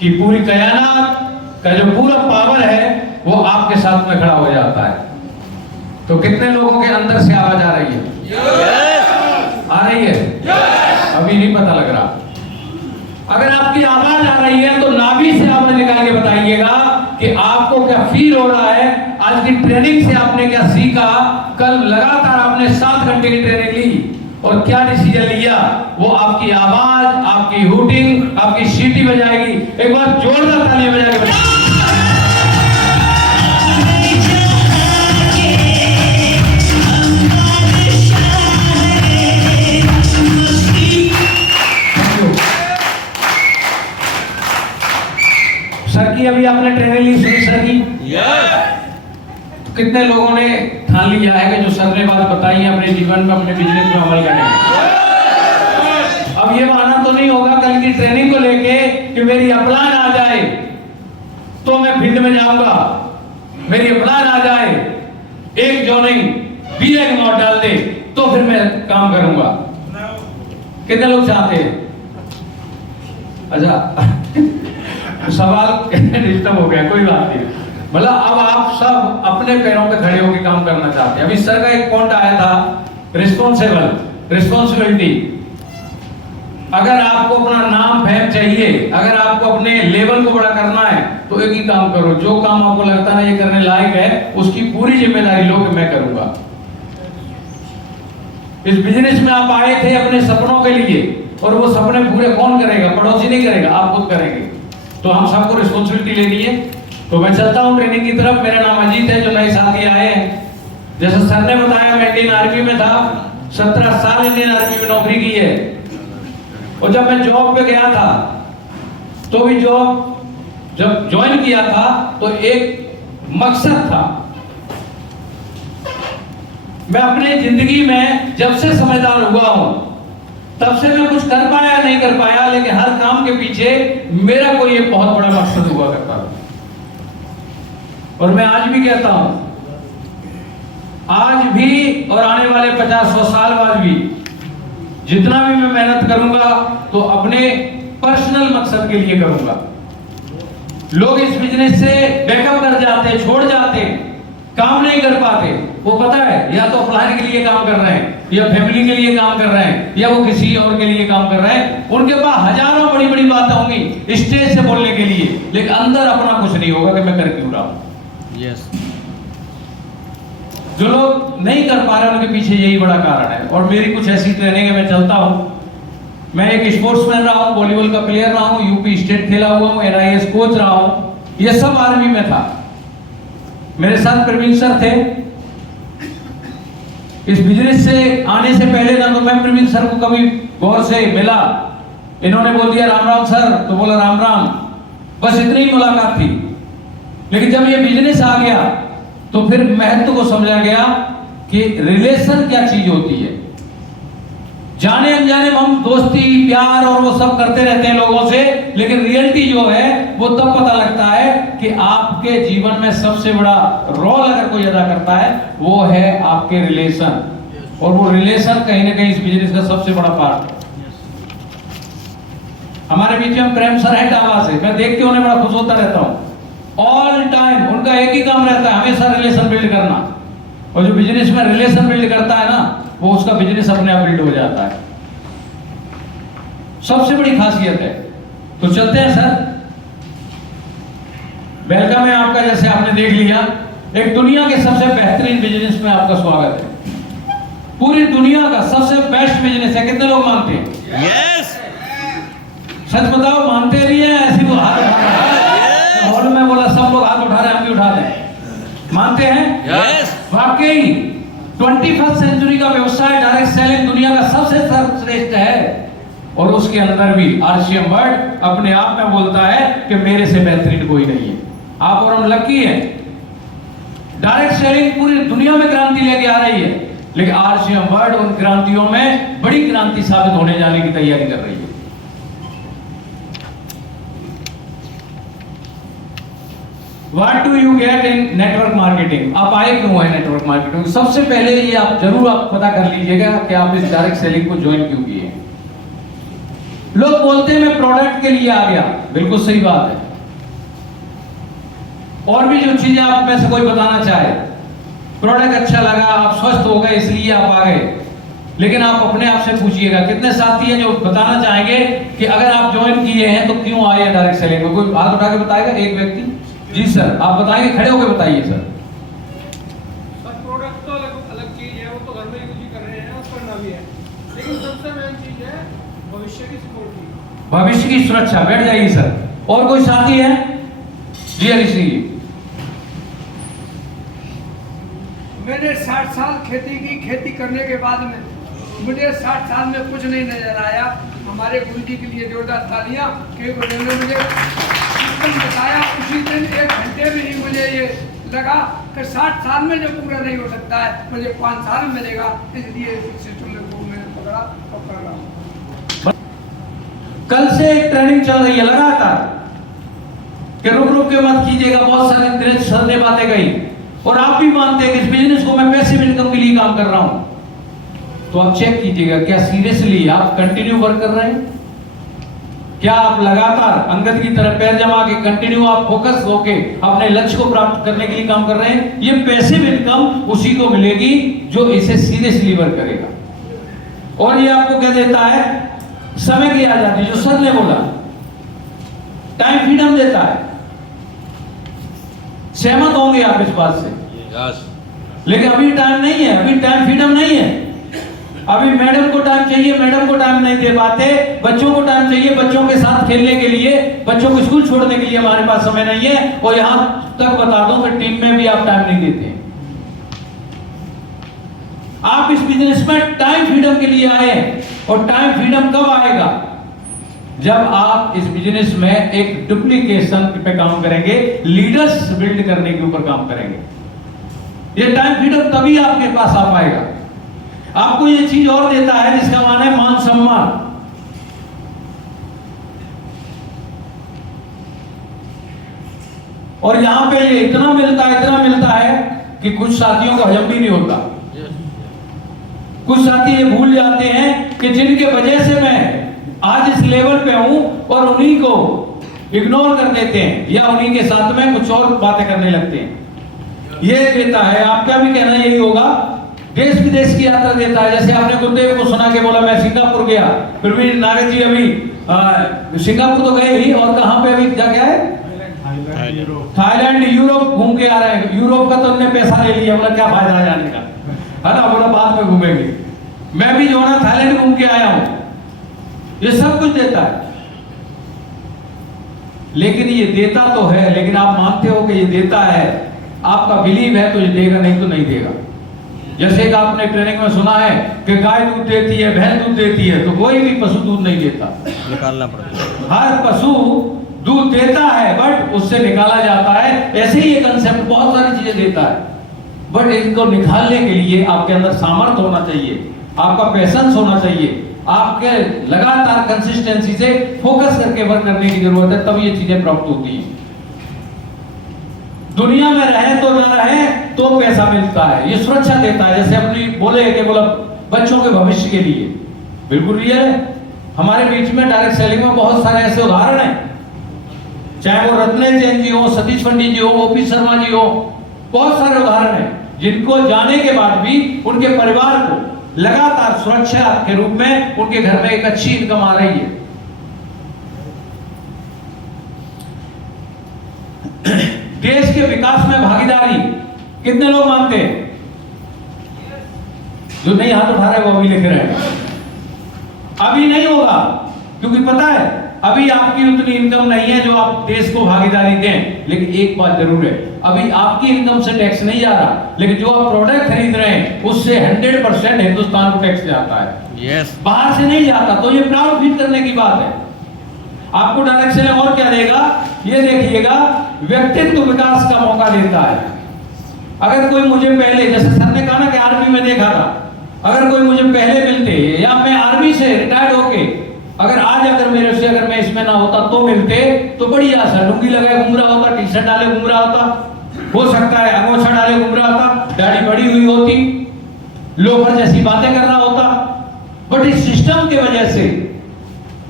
कि पूरी कायनात का जो पूरा पावर है वो आपके साथ में खड़ा हो जाता है। तो कितने लोगों के अंदर से आवाज आ रही है? आ रही है? अभी नहीं पता लग रहा। अगर आपकी आवाज आ रही है तो नाभि से आवाज निकाल के बताइएगा कि आपको क्या फील हो रहा है। आज की ट्रेनिंग से आपने क्या सीखा? कल लगातार आपने 7 घंटे की ट्रेनिंग ली और क्या डिसीजन लिया? वो आपकी आवाज, आपकी हूटिंग, आपकी सीटी बजाएगी। एक बार जोरदार तालियां बजा के सर की अभी आपने ट्रेनिंग ली, सुनी सर की? तो कितने लोगों ने ठान लिया है कि जो सर ने बात बताई है अपने जीवन में, अपने बिजनेस में अमल करेंगे? अब ये बहाना तो नहीं होगा कल की ट्रेनिंग को लेके कि मेरी अपलाइन आ जाए तो मैं फील्ड में जाऊंगा, मेरी अपलाइन आ जाए, एक जॉइनिंग बीए की नोट डाल दे तो फिर मैं काम करूंगा। कितने लोग चाहते हैं? अच्छा सवाल डिस्टर्ब हो गया, कोई बात नहीं। मतलब अब आप सब अपने पैरों पे खड़े होकर काम करना चाहते हैं। अभी सर का एक पॉइंट आया था, रिस्पॉन्सिबिलिटी। अगर आपको अपना नाम फेम चाहिए, अगर आपको अपने लेवल को बड़ा करना है तो एक ही काम करो, जो काम आपको लगता है ये करने लायक है उसकी पूरी जिम्मेदारी लो कि मैं करूंगा। इस बिजनेस में आप आए थे अपने सपनों के लिए और वो सपने पूरे कौन करेगा? पड़ोसी नहीं करेगा, आप खुद करेंगे। तो हम सबको रिस्पॉन्सिबिलिटी लेनी है। तो मैं चलता हूं ट्रेनिंग की तरफ। मेरा नाम अजीत है, जो नए साथी आए हैं। जैसे सर ने बताया मैं इंडियन आर्मी में था, 17 साल इंडियन आर्मी में नौकरी की है। और जब मैं जॉब पे गया था तो भी जॉब जब ज्वाइन किया था तो एक मकसद था। मैं अपनी जिंदगी में जब से समझदार हुआ हूं तब से मैं कुछ कर पाया नहीं कर पाया, लेकिन हर काम के पीछे मेरा कोई एक बहुत बड़ा मकसद हुआ करता था। और मैं आज भी कहता हूं, आज भी और आने वाले 50-100 साल बाद भी जितना भी मैं मेहनत करूंगा तो अपने पर्सनल मकसद के लिए करूंगा। लोग इस बिजनेस से बैकअप कर जाते, छोड़ जाते, काम नहीं कर पाते। वो पता है या तो अपलाइन के लिए काम कर रहे हैं, या फैमिली के लिए काम कर रहे हैं, या वो किसी और के लिए काम कर रहे हैं। उनके पास हजारों बड़ी बड़ी बातें होंगी स्टेज से बोलने के लिए, लेकिन अंदर अपना कुछ नहीं होगा कि मैं कर क्यों रहा हूं। यस। जो लोग नहीं कर पा रहे उनके पीछे यही बड़ा कारण है। और मेरी कुछ ऐसी ट्रेनिंग है, मैं चलता हूं। मैं एक स्पोर्ट्समैन रहा हूं, वॉलीबॉल का प्लेयर रहा हूं, यूपी स्टेट खेला हुआ हूं, NIS कोच रहा हूं। ये सब आर्मी में था। मेरे साथ प्रवीण सर थे। इस बिजनेस से आने से पहले ना तो मैं प्रवीण सर को कभी गौर से मिला। इन्होंने बोल दिया राम राम सर, तो बोला राम राम, बस इतनी ही मुलाकात थी। लेकिन जब ये बिजनेस आ गया तो फिर महत्व को समझा गया कि रिलेशन क्या चीज होती है। जाने अनजाने में हम दोस्ती प्यार और वो सब करते रहते हैं लोगों से, लेकिन रियलिटी जो है वो तब पता लगता है कि आपके जीवन में सबसे बड़ा रोल अगर कोई अदा करता है वो है आपके रिलेशन। और वो रिलेशन कहीं ना कहीं इस बिजनेस का सबसे बड़ा पार्ट है। हमारे बीच में प्रेम सर है टावा से, मैं देख के उन्हें बड़ा खुश होता रहता हूँ। ऑल टाइम उनका एक ही काम रहता है, हमेशा रिलेशन बिल्ड करना। और जो बिजनेस में रिलेशन बिल्ड करता है ना, वो उसका बिजनेस अपने आप बिल्ड हो जाता है। सबसे बड़ी खासियत है। तो चलते हैं सर। वेलकम है आपका, जैसे आपने देख लिया, एक दुनिया के सबसे बेहतरीन बिजनेस में आपका स्वागत है। पूरी दुनिया का सबसे बेस्ट बिजनेस है। कितने लोग मानते हैं? यस। सच बताओ, मानते भी हैं? ऐसी वो हाथ उठा रहे हैं। हॉल में बोला सब लोग हाथ उठा रहे हैं, हम भी उठा दें। मानते हैं? यस। वाकई 21st सेंचुरी का व्यवसाय डायरेक्ट सेलिंग दुनिया का सबसे सर्वश्रेष्ठ है। और उसके अंदर भी RCM वर्ड अपने आप में बोलता है कि मेरे से बेहतरीन कोई नहीं है। आप और हम लकी हैं। डायरेक्ट सेलिंग पूरी दुनिया में क्रांति लेके आ रही है, लेकिन RCM वर्ड उन क्रांतियों में बड़ी क्रांति साबित होने जाने की तैयारी कर रही है। What do you get in network marketing? आप आए क्यों है नेटवर्क मार्केटिंग? सबसे पहले ये आप जरूर पता कर लीजिएगा कि आप इस डायरेक्ट सेलिंग को ज्वाइन क्यों किए। लोग बोलते हैं मैं प्रोडक्ट के लिए आ गया, बिल्कुल सही बात है। और भी जो चीजें आप में से कोई बताना चाहे, प्रोडक्ट अच्छा लगा, आप स्वस्थ हो गए इसलिए आप आ गए, लेकिन आप अपने आप से पूछिएगा कितने साथी हैं जो बताना चाहेंगे कि अगर आप ज्वाइन किए हैं तो क्यों आए हैं डायरेक्ट सेलिंग में? कोई हाथ उठा के बताएगा? एक व्यक्ति। जी सर, आप बताएंगे, खड़े होकर बताइए सर। प्रोडक्ट तो अलग चीज है, वो तो घर में यूज ही कर रहे हैं, उस पर ना भी है, लेकिन सबसे मेन चीज है भविष्य की सिक्योरिटी, भविष्य की सुरक्षा। बैठ जाइए सर। और कोई साथी है? जी हरीश जी। मैंने 60 साल खेती की, खेती करने के बाद में मुझे 60 साल में कुछ नहीं नजर आया। हमारे गुरुजी के लिए जोरदार तालियां कि उन्होंने मुझे सिस्टम बताया। उसी दिन 1 घंटे में ही मुझे ये लगा कि 60 साल में जो पूरा नहीं हो सकता है मुझे 5 साल में मिलेगा, इसलिए इस सिस्टम को मैंने पकड़ा और कर रहा हूँ। कल से एक ट्रेनिंग चल रही है लगातार कि रुक रुक के मत कीजिएगा। बहुत सारे दिनेश सर ने बातें कही और आप भी मानते हैं कि इस बिजनेस को मैं पैसिव इनकम के लिए काम कर रहा हूं, तो आप चेक कीजिएगा क्या सीरियसली आप कंटिन्यू वर्क कर रहे हैं, क्या आप लगातार अंगद की तरह पैर जमा के कंटिन्यू आप फोकस होके अपने लक्ष्य को प्राप्त करने के लिए काम कर रहे हैं। ये पैसिव इनकम उसी को मिलेगी जो इसे सीरियसली वर्क करेगा। और ये आपको क्या देता है? समय की आजादी, जो सर ने बोला, टाइम फ्रीडम देता है। सहमत होंगे आप इस बात से? लेकिन अभी टाइम नहीं है, अभी टाइम फ्रीडम नहीं है। अभी मैडम को टाइम चाहिए, मैडम को टाइम नहीं दे पाते। बच्चों को टाइम चाहिए, बच्चों के साथ खेलने के लिए, बच्चों को स्कूल छोड़ने के लिए हमारे पास समय नहीं है। और यहां तक बता दूं कि टीम में भी आप टाइम नहीं देते। आप इस बिजनेस में टाइम फ्रीडम के लिए आए, और टाइम फ्रीडम कब आएगा? जब आप इस बिजनेस में एक डुप्लीकेशन पे काम करेंगे, लीडर्स बिल्ड करने के ऊपर काम करेंगे। ये टाइम फ्रीडम तभी आपके पास आ पाएगा। आपको ये चीज और देता है जिसका माना है मान सम्मान। और यहां पे ये इतना मिलता है कि कुछ साथियों को हजम भी नहीं होता। कुछ साथी ये भूल जाते हैं कि जिनके वजह से मैं आज इस लेवल पे हूं, और उन्हीं को इग्नोर कर देते हैं या उन्हीं के साथ में कुछ और बातें करने लगते हैं। ये देता है, आपका भी कहना यही होगा, देश विदेश की यात्रा देता है। जैसे आपने गुरुदेव को सुना के बोला मैं सिंगापुर गया, फिर भी नागद जी अभी सिंगापुर तो गए ही, और कहां पे अभी जाके आए? थाईलैंड, यूरोप घूम के आ रहे हैं। यूरोप का तो उन्होंने पैसा ले लिया, बोला क्या फायदा है जाने का, है ना, बोला बाद में घूमेंगे। मैं भी जो ना थाईलैंड घूम के आया हूं। ये सब कुछ देता है, लेकिन ये देता तो है, लेकिन आप मानते हो कि ये देता है, आपका बिलीव है तो ये देगा, नहीं तो नहीं देगा। जैसे कि आपने ट्रेनिंग में सुना है कि गाय दूध देती है, भैंस दूध देती है, तो कोई भी पशु दूध नहीं देता, निकालना पड़ता है। हर पशु दूध देता है बट उससे निकाला जाता है। ऐसे ही ये कंसेप्ट बहुत सारी चीजें देता है, बट इनको निकालने के लिए आपके अंदर सामर्थ्य होना चाहिए, आपका पैशंस होना चाहिए, आपके लगातार कंसिस्टेंसी से फोकस करके वर्क करने की जरूरत है, तब ये चीजें प्राप्त होती हैं। दुनिया में रहे तो ना रहे तो पैसा मिलता है, ये सुरक्षा देता है। जैसे अपनी बोले कि बोला बच्चों के भविष्य के लिए, बिल्कुल रियल है। हमारे बीच में डायरेक्ट सेलिंग में बहुत सारे ऐसे उदाहरण हैं, चाहे वो रत्ने जैन जी हो, सतीश पंडित जी हो, ओपी शर्मा जी हो, बहुत सारे उदाहरण हैं जिनको जाने के बाद भी उनके परिवार को लगातार सुरक्षा के रूप में उनके घर में एक अच्छी इनकम आ रही है। देश के विकास में भागीदारी कितने लोग मानते हैं? जो नहीं हाथ उठा रहे वो अभी लिख रहे हैं। अभी नहीं होगा, क्योंकि पता है अभी आपकी उतनी इनकम नहीं है जो आप देश को भागीदारी दें। लेकिन एक बात जरूर है, अभी आपकी इनकम से टैक्स नहीं जा रहा, लेकिन जो आप प्रोडक्ट खरीद रहे हैं उससे 100% हिंदुस्तान को टैक्स जाता है। बाहर से नहीं जाता। तो ये प्राउड फील करने की बात है। आपको डायरेक्ट सेलिंग और क्या देगा, ये देखिएगा, व्यक्तित्व विकास का मौका देता है। अगर कोई मुझे पहले, जैसे सर ने कहा ना कि आर्मी में देखा था, अगर कोई मुझे पहले मिलते या मैं आर्मी से रिटायर्ड होके अगर मेरे से मैं इसमें ना होता तो मिलते, तो बढ़िया सा लुंगी लगाए घूम रहा होता, टी शर्ट डाले घूम रहा होता, हो सकता है अंगोछा डाले घूम रहा होता, दाढ़ी बड़ी हुई होती, लोफर जैसी बातें कर रहा होता। बट इस सिस्टम की वजह से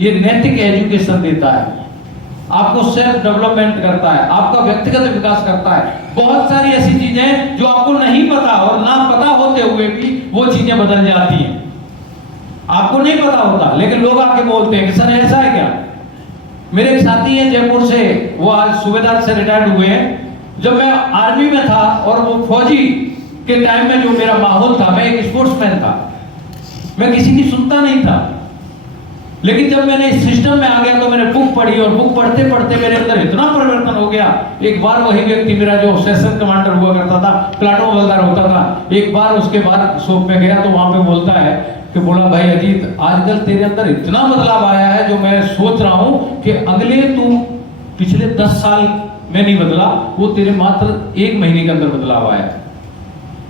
ये नैतिक एजुकेशन देता है, आपको सेल्फ डेवलपमेंट करता है, आपका व्यक्तिगत विकास करता है। बहुत सारी ऐसी चीजें जो आपको नहीं पता और ना पता होते हुए भी वो चीजें बदल जाती हैं। आपको नहीं पता होता लेकिन लोग आके बोलते हैं कि सर ऐसा है क्या। मेरे एक साथी हैं जयपुर से, वो आज सूबेदार से रिटायर्ड हुए हैं। जब मैं आर्मी में था और वो फौजी के टाइम में जो मेरा माहौल था, मैं एक स्पोर्ट्समैन था, मैं किसी की सुनता नहीं था। लेकिन जब मैंने इस सिस्टम में आ गया तो मैंने बुक पढ़ी और बुक पढ़ते पढ़ते मेरे अंदर इतना परिवर्तन हो गया। एक बार वही व्यक्ति मेरा जो सेशन कमांडर हुआ करता था, प्लाटून हवलदार होता था, एक बार उसके बाद शोप में गया तो वहां पे बोलता है कि बोला भाई अजीत, आजकल तेरे अंदर इतना बदलाव आया है जो मैं सोच रहा हूं कि अगले तू पिछले 10 साल में नहीं बदला, वो तेरे मात्र 1 महीने के अंदर बदलाव आया।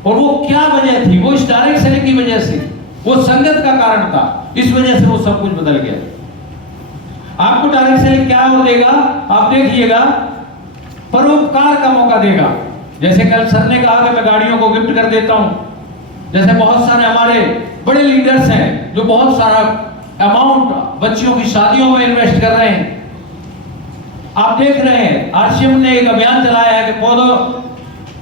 और वो क्या वजह थी? वो इस डायरेक्ट सेलिंग की वजह से, वो संगत का कारण था, इस वजह से वो सब कुछ बदल गया। आपको डायरेक्ट सेलिंग क्या और देगा? आप देखिएगा, परोपकार का मौका देगा। जैसे कल सर ने कहा कि मैं गाड़ियों को गिफ्ट कर देता हूं, जैसे बहुत सारे हमारे बड़े लीडर्स हैं जो बहुत सारा अमाउंट बच्चियों की शादियों में इन्वेस्ट कर रहे हैं। आप देख रहे हैं आरसीएम ने एक अभियान चलाया है कि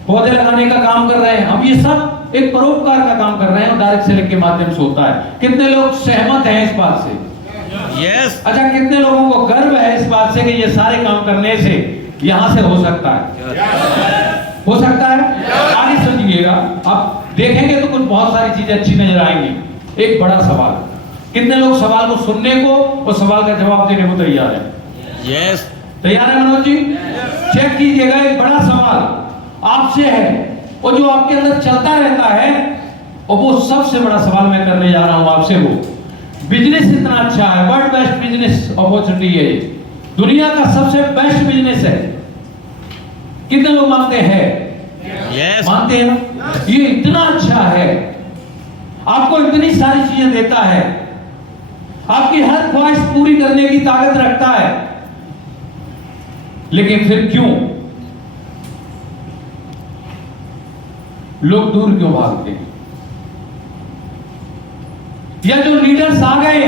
पौधे लगाने का काम कर रहे हैं। हम ये सब एक परोपकार का काम कर रहे हैं और डायरेक्ट सेलिंग के माध्यम से होता है। कितने लोग सहमत हैं इस बात से? यस। अच्छा, कितने लोगों को गर्व है इस बात से कि ये सारे काम करने से यहां से हो सकता है? हो सकता है। आगे समझिएगा, आप देखेंगे तो कुछ बहुत सारी चीजें अच्छी नजर आएंगी। एक बड़ा सवाल, कितने लोग सवाल को सुनने को और सवाल का जवाब देने को तैयार है? यस। तैयार है मनोज जी? चेक कीजिएगा, एक बड़ा सवाल आपसे है और जो आपके अंदर चलता रहता है, और वो सबसे बड़ा सवाल मैं करने जा रहा हूं आपसे। वो बिजनेस इतना अच्छा है, वर्ल्ड बेस्ट बिजनेस अपॉर्चुनिटी है, दुनिया का सबसे बेस्ट बिजनेस है। कितने लोग मानते हैं? यस। मानते हैं ना? ये इतना अच्छा है, आपको इतनी सारी चीजें देता है, आपकी हर ख्वाहिश पूरी करने की ताकत रखता है। लेकिन फिर क्यों लोग दूर क्यों भागते हैं? या जो लीडर्स आ गए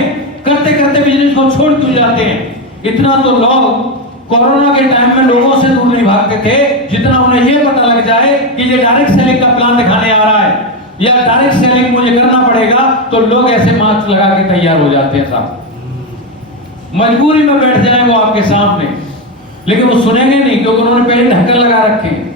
करते करते बिजनेस को छोड़ क्यों जाते हैं? इतना तो लोग कोरोना के टाइम में लोगों से दूर नहीं भागते थे जितना उन्हें यह पता लग जाए कि ये डायरेक्ट सेलिंग का प्लान दिखाने आ रहा है या डायरेक्ट सेलिंग मुझे करना पड़ेगा, तो लोग ऐसे मास्क लगा के तैयार हो जाते हैं साहब। मजबूरी में बैठ जाए वो आपके सामने, लेकिन वो सुनेंगे नहीं क्योंकि उन्होंने पहले ढक्कन लगा रखे हैं।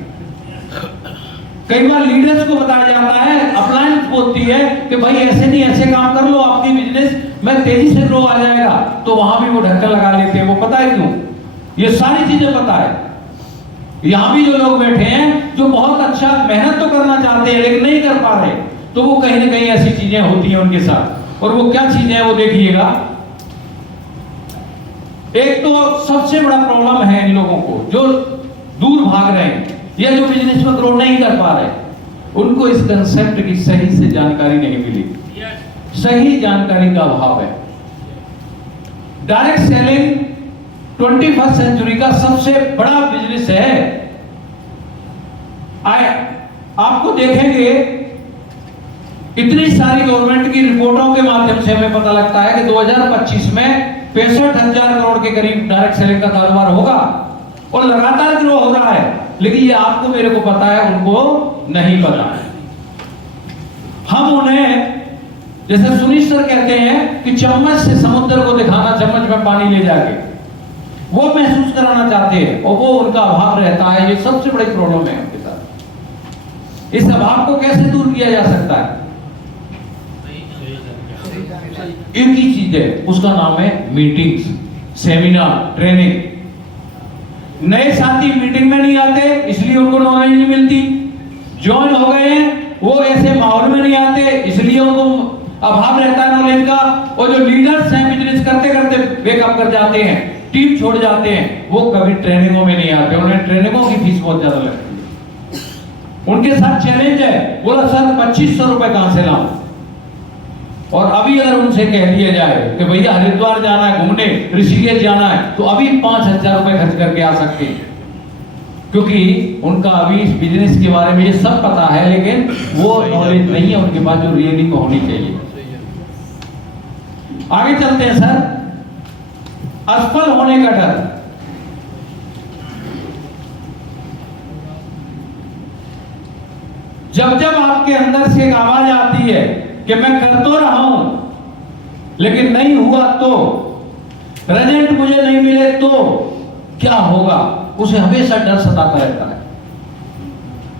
कई बार लीडर्स को बताया जाता है, अपलायंस बोलती है कि भाई ऐसे नहीं ऐसे काम कर लो, आपकी बिजनेस में तेजी से ग्रो आ जाएगा, तो वहां भी वो ढक्कन लगा लेते हैं। वो पता है क्यों? ये सारी चीजें पता है। यहां भी जो लोग बैठे हैं जो बहुत अच्छा मेहनत तो करना चाहते हैं लेकिन नहीं कर पा रहे, तो वो कहीं ना कहीं ऐसी चीजें होती हैं उनके साथ। और वो क्या चीजें हैं वो देखिएगा। एक तो सबसे बड़ा प्रॉब्लम है इन लोगों को जो दूर भाग रहे हैं या जो बिजनेस में ग्रो नहीं कर पा रहे, उनको इस कंसेप्ट की सही से जानकारी नहीं मिली, सही जानकारी का अभाव है। डायरेक्ट सेलिंग 21st सेंचुरी का सबसे बड़ा बिजनेस है। आपको देखेंगे इतनी सारी गवर्नमेंट की रिपोर्टों के माध्यम से हमें पता लगता है कि 2025 में 65,000 करोड़ के करीब डायरेक्ट सेलिंग का कारोबार होगा और लगातार ग्रो हो रहा है। लेकिन ये आपको मेरे को पता है, उनको नहीं पता है। हम उन्हें जैसे सुनील सर कहते हैं कि चम्मच से समुद्र को दिखाना, चम्मच में पानी ले जाके वो महसूस कराना चाहते हैं और वो उनका अभाव रहता है। ये सबसे बड़ी प्रॉब्लम है उनके साथ। इस अभाव को कैसे दूर किया जा सकता है? एक ही चीज है, उसका नाम है मीटिंग्स, सेमिनार, ट्रेनिंग। नए साथी मीटिंग में नहीं आते इसलिए उनको नॉलेज नहीं मिलती, ज्वाइन हो गए हैं वो ऐसे माहौल में नहीं आते इसलिए उनको अभाव रहता है नॉलेज का। और जो लीडर्स हैं बिजनेस करते करते बेकअप कर जाते हैं, टीम छोड़ जाते हैं, वो कभी ट्रेनिंगों में नहीं आते। उन्हें ट्रेनिंगों की फीस बहुत ज्यादा लगती है। उनके साथ चैलेंज है, बोला सर 2500 रुपए कहां से लाऊं? और अभी अगर उनसे कह दिया जाए कि भैया हरिद्वार जाना है घूमने, ऋषिकेश जाना है, तो अभी 5,000 रुपए खर्च करके आ सकते हैं, क्योंकि उनका अभी इस बिजनेस के बारे में ये सब पता है लेकिन वो नॉलेज नहीं है उनके पास जो रियली को होनी चाहिए। आगे चलते हैं सर। असफल होने का डर। जब जब आपके अंदर से एक आवाज आती है कि मैं कर तो रहा हूं लेकिन नहीं हुआ तो, रिजल्ट मुझे नहीं मिले तो क्या होगा, उसे हमेशा डर सताता रहता है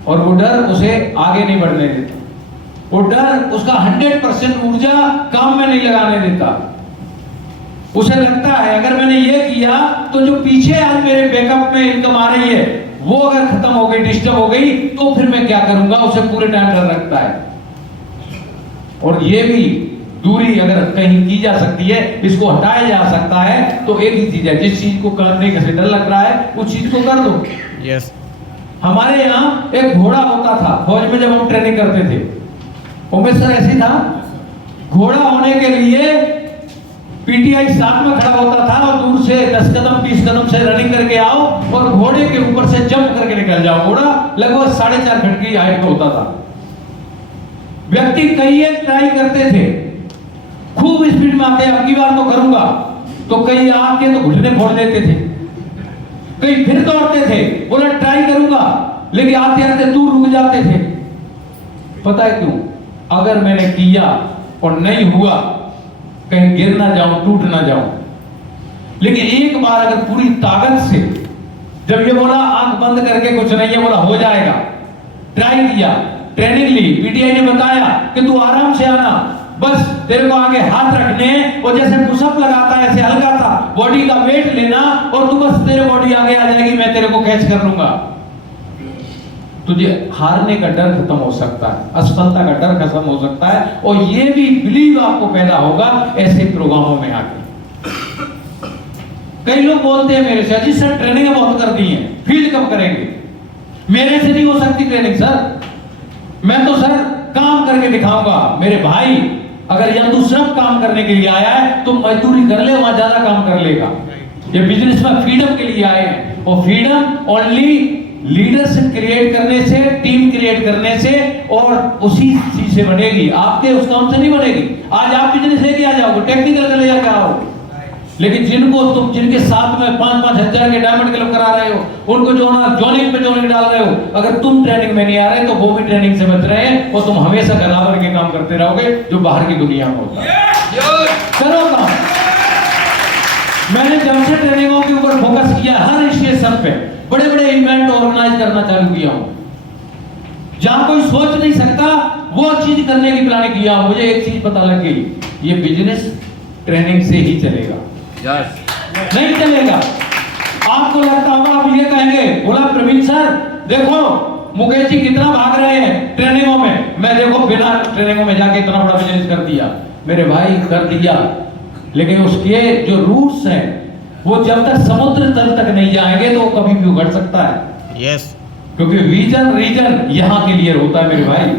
और वो डर उसे आगे नहीं बढ़ने देता। वो डर उसका 100% ऊर्जा काम में नहीं लगाने देता। उसे लगता है अगर मैंने ये किया तो जो पीछे आज मेरे बैकअप में इनकम आ रही है वो अगर खत्म हो गई, डिस्टर्ब हो गई, तो फिर मैं क्या करूंगा, उसे पूरे टाइम डर रखता है। और ये भी दूरी अगर कहीं की जा सकती है, इसको हटाया जा सकता है, तो एक ही चीज है, जिस चीज को करने से डर लग रहा है उस चीज को कर दो। यस। हमारे यहाँ एक घोड़ा होता था फौज में जब हम ट्रेनिंग करते थे, उमेश सर ऐसी था, घोड़ा होने के लिए पीटीआई साथ में खड़ा होता था और दूर से 10 कदम 20 कदम से रनिंग करके आओ और घोड़े के ऊपर से जंप करके निकल जाओ। घोड़ा लगभग 4.5 फीट की हाइट का होता था। व्यक्ति कई एक ट्राई करते थे, खूब स्पीड में आते, अब की बार तो करूंगा, तो कई आके तो घुटने फोड़ देते थे, कई फिर दौड़ते थे, बोला ट्राई करूंगा, लेकिन आते आते दूर रुक जाते थे। पता है क्यों? अगर मैंने किया और नहीं हुआ, कहीं गिर ना जाऊं, टूट ना जाऊं। लेकिन एक बार अगर पूरी ताकत से, जब ये बोला आंख बंद करके कुछ नहीं है, बोला हो जाएगा, ट्राई किया, ट्रेनिंग ली, पीटीआई ने बताया कि तू आराम से आना, बस तेरे को आगे हाथ रखने और जैसे पुशअप लगाता है ऐसे हल्का था बॉडी का वेट लेना और तू बस तेरे बॉडी आगे आ जाएगी, मैं तेरे को कैच कर लूंगा। तुझे हारने का डर खत्म हो सकता है, असफलता का डर खत्म हो सकता है, और ये भी बिलीव आपको पैदा होगा ऐसे प्रोग्रामों में आके। कई लोग बोलते हैं मेरे से, अजी सर ट्रेनिंग बहुत कर दी है, फील्ड कब करेंगे? मेरे से नहीं हो सकती ट्रेनिंग सर, मैं तो सर काम करके दिखाऊंगा। मेरे भाई, अगर यहां तू सिर्फ काम करने के लिए आया है तो मजदूरी कर ले, वहां ज्यादा काम कर लेगा। ये बिजनेस में फ्रीडम के लिए आए हैं, और फ्रीडम ओनली लीडरशिप क्रिएट करने से, टीम क्रिएट करने से, और उसी चीज से बनेगी, आपके उस काम से नहीं बनेगी। आज आप बिजनेस लेके आ जाओगे, टेक्निकल का ले जाकर आओ, लेकिन जिनको तुम, जिनके साथ में 5-5 हजार के डायमंड क्लब करा रहे हो, उनको जो जॉइनिंग पे जॉइनिंग डाल रहे हो, अगर तुम ट्रेनिंग में नहीं आ रहे तो वो भी ट्रेनिंग से बच रहे हैं, और तुम हमेशा बराबर के काम करते रहोगे जो बाहर की दुनिया में होता है। करो काम। मैंने जब से ट्रेनिंगों के ऊपर फोकस किया, हर स्टेशन पे बड़े बड़े इवेंट ऑर्गेनाइज करना चालू किया हूं, जहां कोई सोच नहीं सकता वो चीज करने की प्लानिंग किया। मुझे एक चीज पता लग गई, ये बिजनेस ट्रेनिंग से ही चलेगा। नहीं चलेगा। आपको लगता होगा आप ये कहेंगे, बोला प्रवीण सर देखो मुकेश जी कितना भाग रहे हैं ट्रेनिंगों में, मैं देखो बिना ट्रेनिंगों में जाके इतना बड़ा बिजनेस कर दिया। मेरे भाई कर दिया, लेकिन उसके जो रूट्स हैं वो जब तक समुद्र तल तक नहीं जाएंगे तो कभी भी उगड़ सकता है। यस। क्योंकि विजन रीजन यहां के लिए होता है मेरे भाई।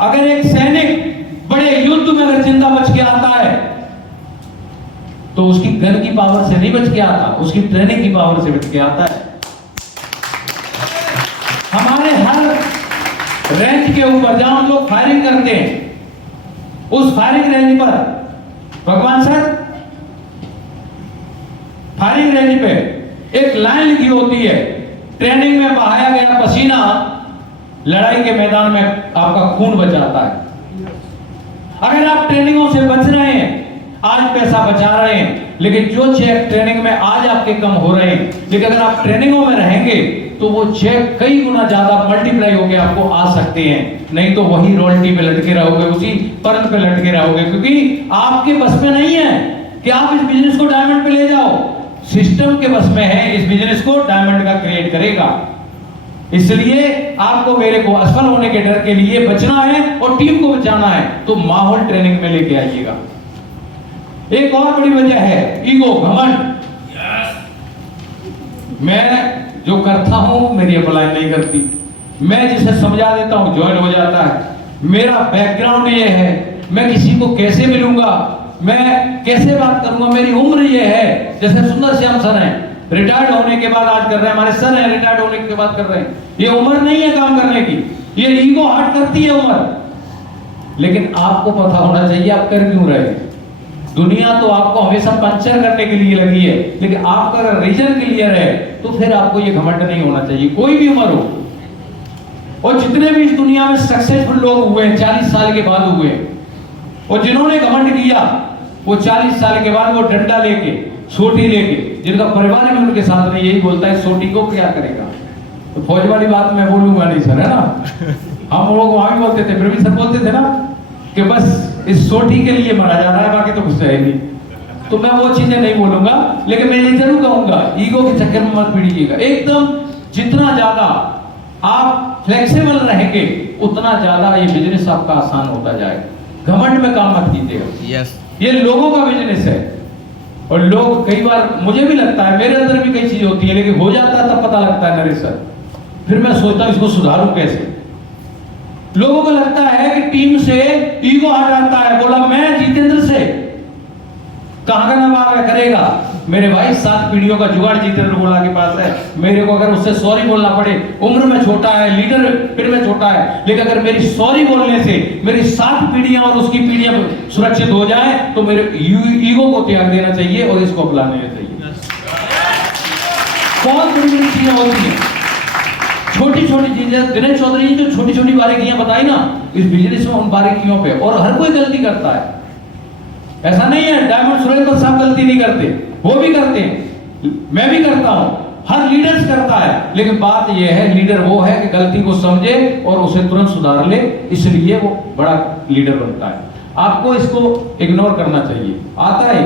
अगर एक सैनिक बड़े युद्ध में अगर जिंदा बच के आता है तो उसकी गन की पावर से नहीं बच के आता, उसकी ट्रेनिंग की पावर से बच के आता है। हमारे हर रेंज के ऊपर जहां हम लोग फायरिंग करते हैं, उस फायरिंग रेंज पर भगवान सर, फायरिंग रेंज पे एक लाइन लिखी होती है, ट्रेनिंग में बहाया गया पसीना लड़ाई के मैदान में आपका खून बचाता है। अगर आप ट्रेनिंगों से बच रहे हैं, आज पैसा बचा रहे हैं, लेकिन जो चेक ट्रेनिंग में आज आपके कम हो रहे हैं, लेकिन अगर आप ट्रेनिंगों में रहेंगे तो वो चेक कई गुना ज्यादा मल्टीप्लाई होकर आपको आ सकते हैं। नहीं तो वही रॉयल्टी पे लटके रहोगे, उसी परत पे लटके रहोगे, क्योंकि आपके बस में नहीं है कि आप इस बिजनेस को डायमंड पे ले जाओ। सिस्टम के बस में है इस बिजनेस को डायमंड का क्रिएट करेगा। इसलिए आपको मेरे को असफल होने के डर के लिए बचना है और टीम को बचाना है, तो माहौल ट्रेनिंग में लेके आइएगा। एक और बड़ी वजह है ईगो, घमंड। मैं जो करता हूं मेरी अप्लाई नहीं करती, मैं जिसे समझा देता हूं ज्वाइन हो जाता है। मेरा बैकग्राउंड ये है, मैं किसी को कैसे मिलूंगा, मैं कैसे बात करूंगा, मेरी उम्र ये है। जैसे सुंदर श्याम सर हैं, रिटायर्ड होने के बाद आज कर रहे हैं, हमारे सर हैं रिटायर्ड होने के बाद कर रहे हैं। ये उम्र नहीं है काम करने की, ये ईगो हर्ट करती है उम्र। लेकिन आपको पता होना चाहिए आप कर क्यों रहे हैं। दुनिया तो आपको हमेशा पंचर करने के लिए लगी है, लेकिन आपका अगर रीजन क्लियर है तो फिर आपको ये घमंड नहीं होना चाहिए, कोई भी उम्र हो। और जितने भी इस दुनिया में सक्सेसफुल लोग हुए हैं 40 साल के बाद हुए हैं, और जिन्होंने घमंड किया वो 40 साल के बाद वो डंडा लेके, सोटी लेके, जिनका परिवार भी उनके साथ में यही बोलता है सोटी को क्या करेगा। तो फौज वाली बात मैं बोलूंगा नहीं सर, है ना। हम लोग वहां भी बोलते थे, प्रवीण सर बोलते थे ना कि बस इस सोटी के लिए मरा जा रहा है, बाकी तो कुछ है नहीं। तो मैं वो चीजें नहीं बोलूंगा, लेकिन मैं ये जरूर कहूंगा ईगो के चक्कर में मत पड़िएगा। एकदम जितना ज्यादा आप फ्लेक्सिबल रहेंगे उतना ज्यादा ये बिजनेस आपका आसान होता जाएगा। घमंड में काम मत कीजिएगा। यस। ये लोगों का बिजनेस है, और लोग कई बार, मुझे भी लगता है, मेरे अंदर भी कई चीजें होती है, लेकिन हो जाता है तब पता लगता है नरेश सर, फिर मैं सोचता हूं इसको सुधारूं कैसे। लोगों को लगता है कि टीम से ईगो आ जाता है, बोला मैं जितेंद्र से, कहां का नवाब है करेगा। मेरे भाई 7 पीढ़ियों का जुगाड़ जितेंद्र बोला के पास है। मेरे को अगर उससे सॉरी बोलना पड़े, उम्र में छोटा है, लीडर फिर में छोटा है, लेकिन अगर मेरी सॉरी बोलने से मेरी 7 पीढ़ियां और उसकी पीढ़ियां सुरक्षित हो जाए तो मेरे ईगो को त्याग देना चाहिए और इसको अपनाना चाहिए। बहुत बड़ी बड़ी चीजें होती हैं, छोटी छोटी चीजें। दिनेश चौधरी जी जो छोटी छोटी बारीकियां बताई ना इस बिजनेस में, उन बारीकियों पे, और हर कोई गलती करता है, ऐसा नहीं है डायमंड सुरेंद्र साहब गलती नहीं करते, वो भी करते हैं, मैं भी करता हूं, हर लीडर्स करता है। लेकिन बात यह है, लीडर वो है कि गलती को समझे और उसे तुरंत सुधार ले, इसलिए वो बड़ा लीडर बनता है। आपको इसको इग्नोर करना चाहिए, आता है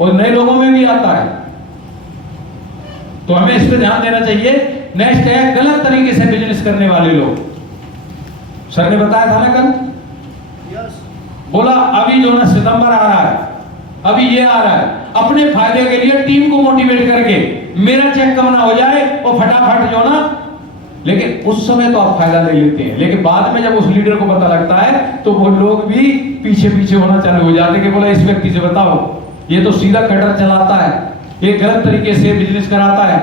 और नए लोगों में भी आता है, तो हमें इस पे ध्यान देना चाहिए। नेक्स्ट है गलत तरीके से बिजनेस करने वाले लोग। सर ने बताया था ना कल, बोला अभी जो ना सितंबर आ रहा है, अभी ये आ रहा है, अपने फायदे के लिए टीम को मोटिवेट करके मेरा चेक कम ना हो जाए और फटाफट जो ना, लेकिन उस समय तो आप फायदा ले लेते हैं, लेकिन बाद में जब उस लीडर को पता लगता है तो वो लोग भी पीछे पीछे होना चालू हो जाते हैं कि बोला इस व्यक्ति से बताओ, ये तो सीधा कटर चलाता है, ये गलत तरीके से बिजनेस कराता है,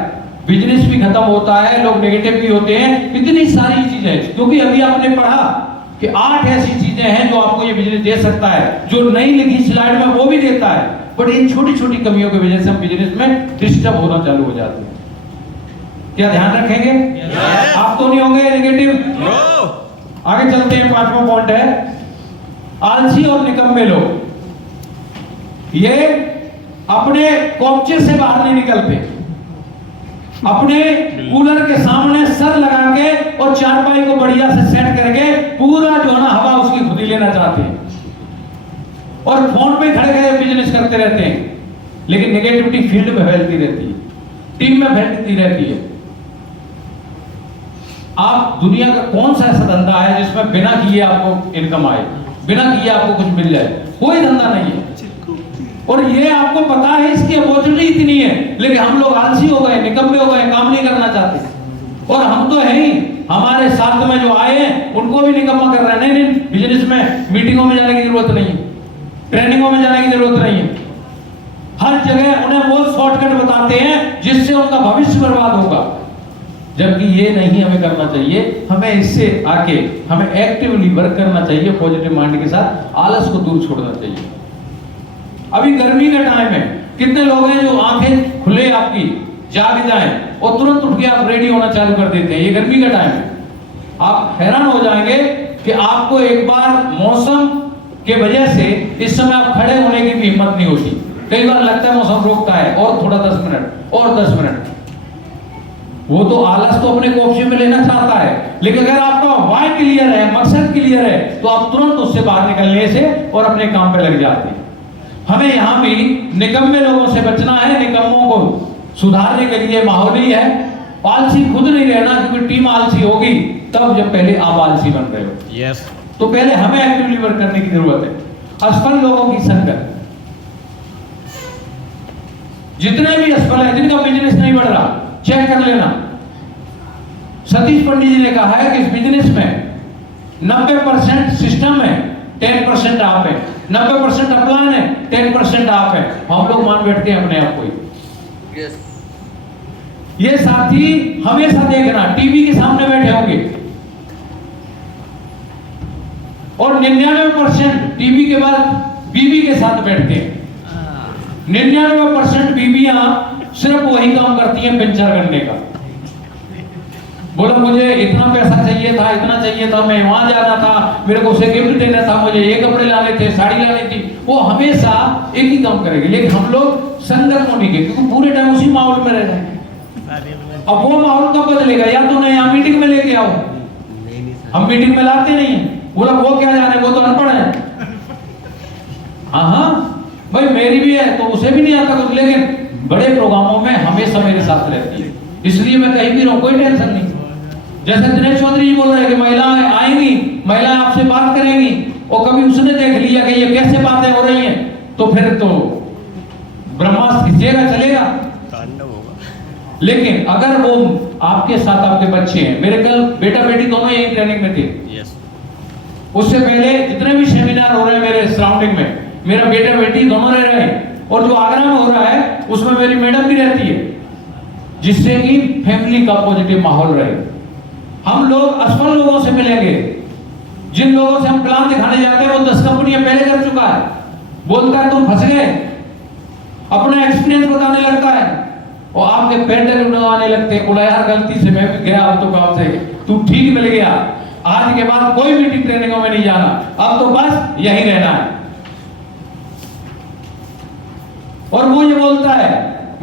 बिजनेस भी खत्म होता है, लोग नेगेटिव भी होते हैं। इतनी सारी चीजें, क्योंकि अभी आपने पढ़ा कि 8 ऐसी चीजें हैं जो आपको ये बिजनेस दे सकता है, जो नहीं लिखी स्लाइड में वो भी देता है, बट इन छोटी छोटी कमियों की वजह से हम बिजनेस में डिस्टर्ब होना चालू हो जाते हैं। क्या ध्यान रखेंगे? Yes. आप तो नहीं होंगे नेगेटिव? No. आगे चलते हैं। 5वां पॉइंट है आलसी और निकम्मे लोग। ये अपने कोपचे से बाहर नहीं निकलते, अपने कूलर के सामने सर लगा के और चारपाई को बढ़िया से सेट करके पूरा जो है ना हवा उसकी खुद ही लेना चाहते हैं, और फोन पे खड़े खड़े बिजनेस करते रहते हैं, लेकिन नेगेटिविटी फील्ड में फैलती रहती है, टीम में फैलती रहती है। आप दुनिया का कौन सा ऐसा धंधा है जिसमें बिना किए आपको इनकम आए, बिना किए आपको कुछ मिल जाए? कोई धंधा नहीं है। और ये आपको पता है इसकी अपॉर्चुनिटी इतनी है, लेकिन हम लोग आलसी हो गए, निकम्मे हो गए, काम नहीं करना चाहते। और हम तो है ही, हमारे साथ में जो आए हैं उनको भी निकम्मा कर रहे हैं। नहीं, बिजनेस में मीटिंगों में जाने की जरूरत नहीं है, ट्रेनिंगों में जाने की जरूरत नहीं है, हर जगह उन्हें वो शॉर्टकट बताते हैं जिससे उनका भविष्य बर्बाद होगा, जबकि ये नहीं हमें करना चाहिए। हमें इससे आके हमें एक्टिवली वर्क करना चाहिए, पॉजिटिव माइंड के साथ, आलस को दूर छोड़ना चाहिए। अभी गर्मी का टाइम है, कितने लोग हैं जो आंखें खुले आपकी जाग जाएं और तुरंत उठ के आप रेडी होना चालू कर देते हैं। ये गर्मी का टाइम है, आप हैरान हो जाएंगे कि आपको एक बार मौसम के वजह से इस समय आप खड़े होने की भी हिम्मत नहीं होती। कई बार लगता है मौसम रोकता है और थोड़ा 10 मिनट और 10 मिनट। वो तो आलस तो अपने कोपचे में लेना चाहता है, लेकिन अगर आपका वाई क्लियर है, मकसद क्लियर है, तो आप तुरंत उससे बाहर निकलने से और अपने काम पे लग जाते हैं। हमें यहाँ भी निकम्मे लोगों से बचना है, निकम्मों को सुधारने के लिए माहौल ही है। आलसी खुद नहीं रहना, क्योंकि टीम आलसी होगी तब जब पहले आप आलसी बन रहे हो। Yes. तो पहले हमें एक्टिवली वर्क करने की जरूरत है। असफल लोगों की संगत, जितने भी असफल है, जिनका बिजनेस नहीं बढ़ रहा, चेक कर लेना। सतीश पंडित जी ने कहा है कि इस बिजनेस में 90% सिस्टम है, 10% आप है, 90% अपलाइन है, 10% आप है। हम लोग मान बैठते हैं अपने आप को। Yes. ये साथी हमेशा देखना, टीवी के सामने बैठे होंगे और 99% टीवी के बाद बीवी के साथ बैठते हैं। 99% बीवियां सिर्फ वही काम करती हैं पंचर करने का। बोला मुझे इतना पैसा चाहिए था, इतना चाहिए था, मैं वहां जाना था, मेरे को उसे गिफ्ट देना था, मुझे ये कपड़े लाने थे, साड़ी लानी थी। वो हमेशा एक ही काम करेगी। लेकिन हम लोग संगत होने के, क्योंकि पूरे टाइम उसी माहौल में रह रहे हैं। अब वो माहौल कब बदलेगा? या तो नया मीटिंग में लेके आओ, हम मीटिंग में लाते नहीं है। बोला वो क्या जाने, वो तो अनपढ़ है। हाँ भाई मेरी भी है तो उसे भी नहीं आता कुछ, लेकिन बड़े प्रोग्रामों में हमेशा मेरे साथ रहती है, इसलिए मैं कहीं भी रहूं कोई टेंशन नहीं। जैसे दिनेश चौधरी जी बोल रहे हैं कि महिलाएं आएंगी, महिलाएं आपसे बात करेंगी, और कभी उसने देख लिया कि ये कैसे बातें हो रही हैं तो फिर तो ब्रह्मास्त्र खींचेगा, चलेगा। लेकिन अगर वो आपके साथ आपके बच्चे हैं, मेरे कल बेटा बेटी दोनों यही ट्रेनिंग में थे। उससे पहले जितने भी सेमिनार हो रहे हैं मेरे सराउंडिंग में, मेरा बेटा बेटी दोनों रह रहे हैं, और जो आगरा में हो रहा है उसमें मेरी मैडम भी रहती है, जिससे कि फैमिली का पॉजिटिव माहौल रहे। हम लोग असफल लोगों से मिलेंगे, जिन लोगों से हम प्लान दिखाने जाते हैं वो 10 कंपनियां पहले कर चुका है, बोलता है तुम फंस गए, अपना एक्सपीरियंस बताने लगता है, और आपके पेंडल उड़ाने लगते हैं। बोला यार गलती से मैं भी गया, अब तो काम से तू ठीक मिल गया, आज के बाद कोई मीटिंग ट्रेनिंगों में नहीं जाना, अब तो बस यही रहना है। और वो ये बोलता है,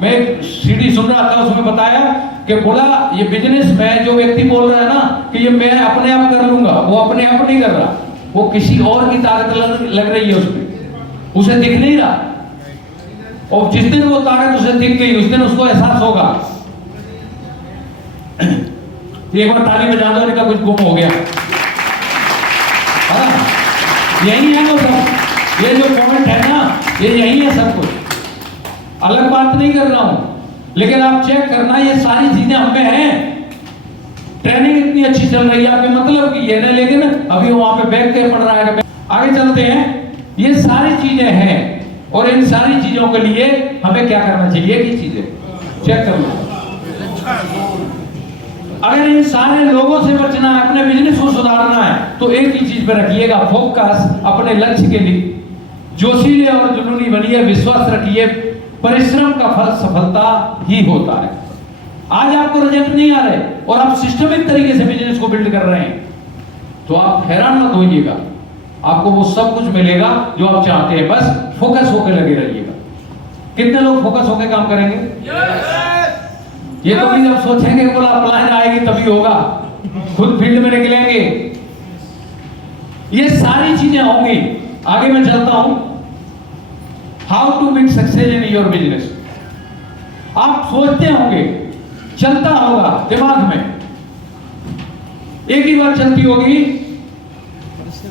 मैं एक सीडी सुन रहा था उसमें बताया कि बोला ये बिजनेस में जो व्यक्ति बोल रहा है ना कि ये मैं अपने आप कर लूंगा, वो अपने आप नहीं कर रहा, वो किसी और की ताकत लग रही है उसमें, उसे दिख नहीं रहा। और जिस दिन वो ताकत उसे दिख गई उस दिन उसको एहसास होगा। एक बार ताली बजा दो, इनका कुछ गुम हो गया। यही है वो सब, ये जो कमेंट है ना ये यही है सब कुछ, अलग बात नहीं कर रहा हूं। लेकिन आप चेक करना ये सारी चीजें हम में हैं। ट्रेनिंग इतनी अच्छी चल रही है आपके मतलब की ये ना, लेकिन अभी वहां पे बैठ के पढ़ रहा है। आगे चलते हैं, ये सारी चीजें हैं, और इन सारी चीजों के लिए हमें क्या करना चाहिए कि चीजें चेक कर लो। अगर इन सारे लोगों से बचना है, अपने बिजनेस को सुधारना है, तो एक ही चीज पे रखिएगा फोकस, अपने लक्ष्य के लिए जोशीले और जुनूनी बनिए, विश्वास रखिए, परिश्रम का फल सफलता ही होता है। आज आपको रिजल्ट नहीं आ रहे और आप सिस्टमिक तरीके से बिजनेस को बिल्ड कर रहे हैं, तो आप हैरान मत होइएगा, आपको वो सब कुछ मिलेगा जो आप चाहते हैं। बस फोकस होकर लगे रहिएगा। कितने लोग फोकस होकर काम करेंगे? ये तो भी जब सोचेंगे बोला प्लान आएगी तभी होगा, खुद फील्ड में निकलेंगे, ये सारी चीजें होंगी। आगे मैं चलता हूं, how to make success in your business. आप सोचते होंगे, चलता होगा दिमाग में, एक ही बात चलती होगी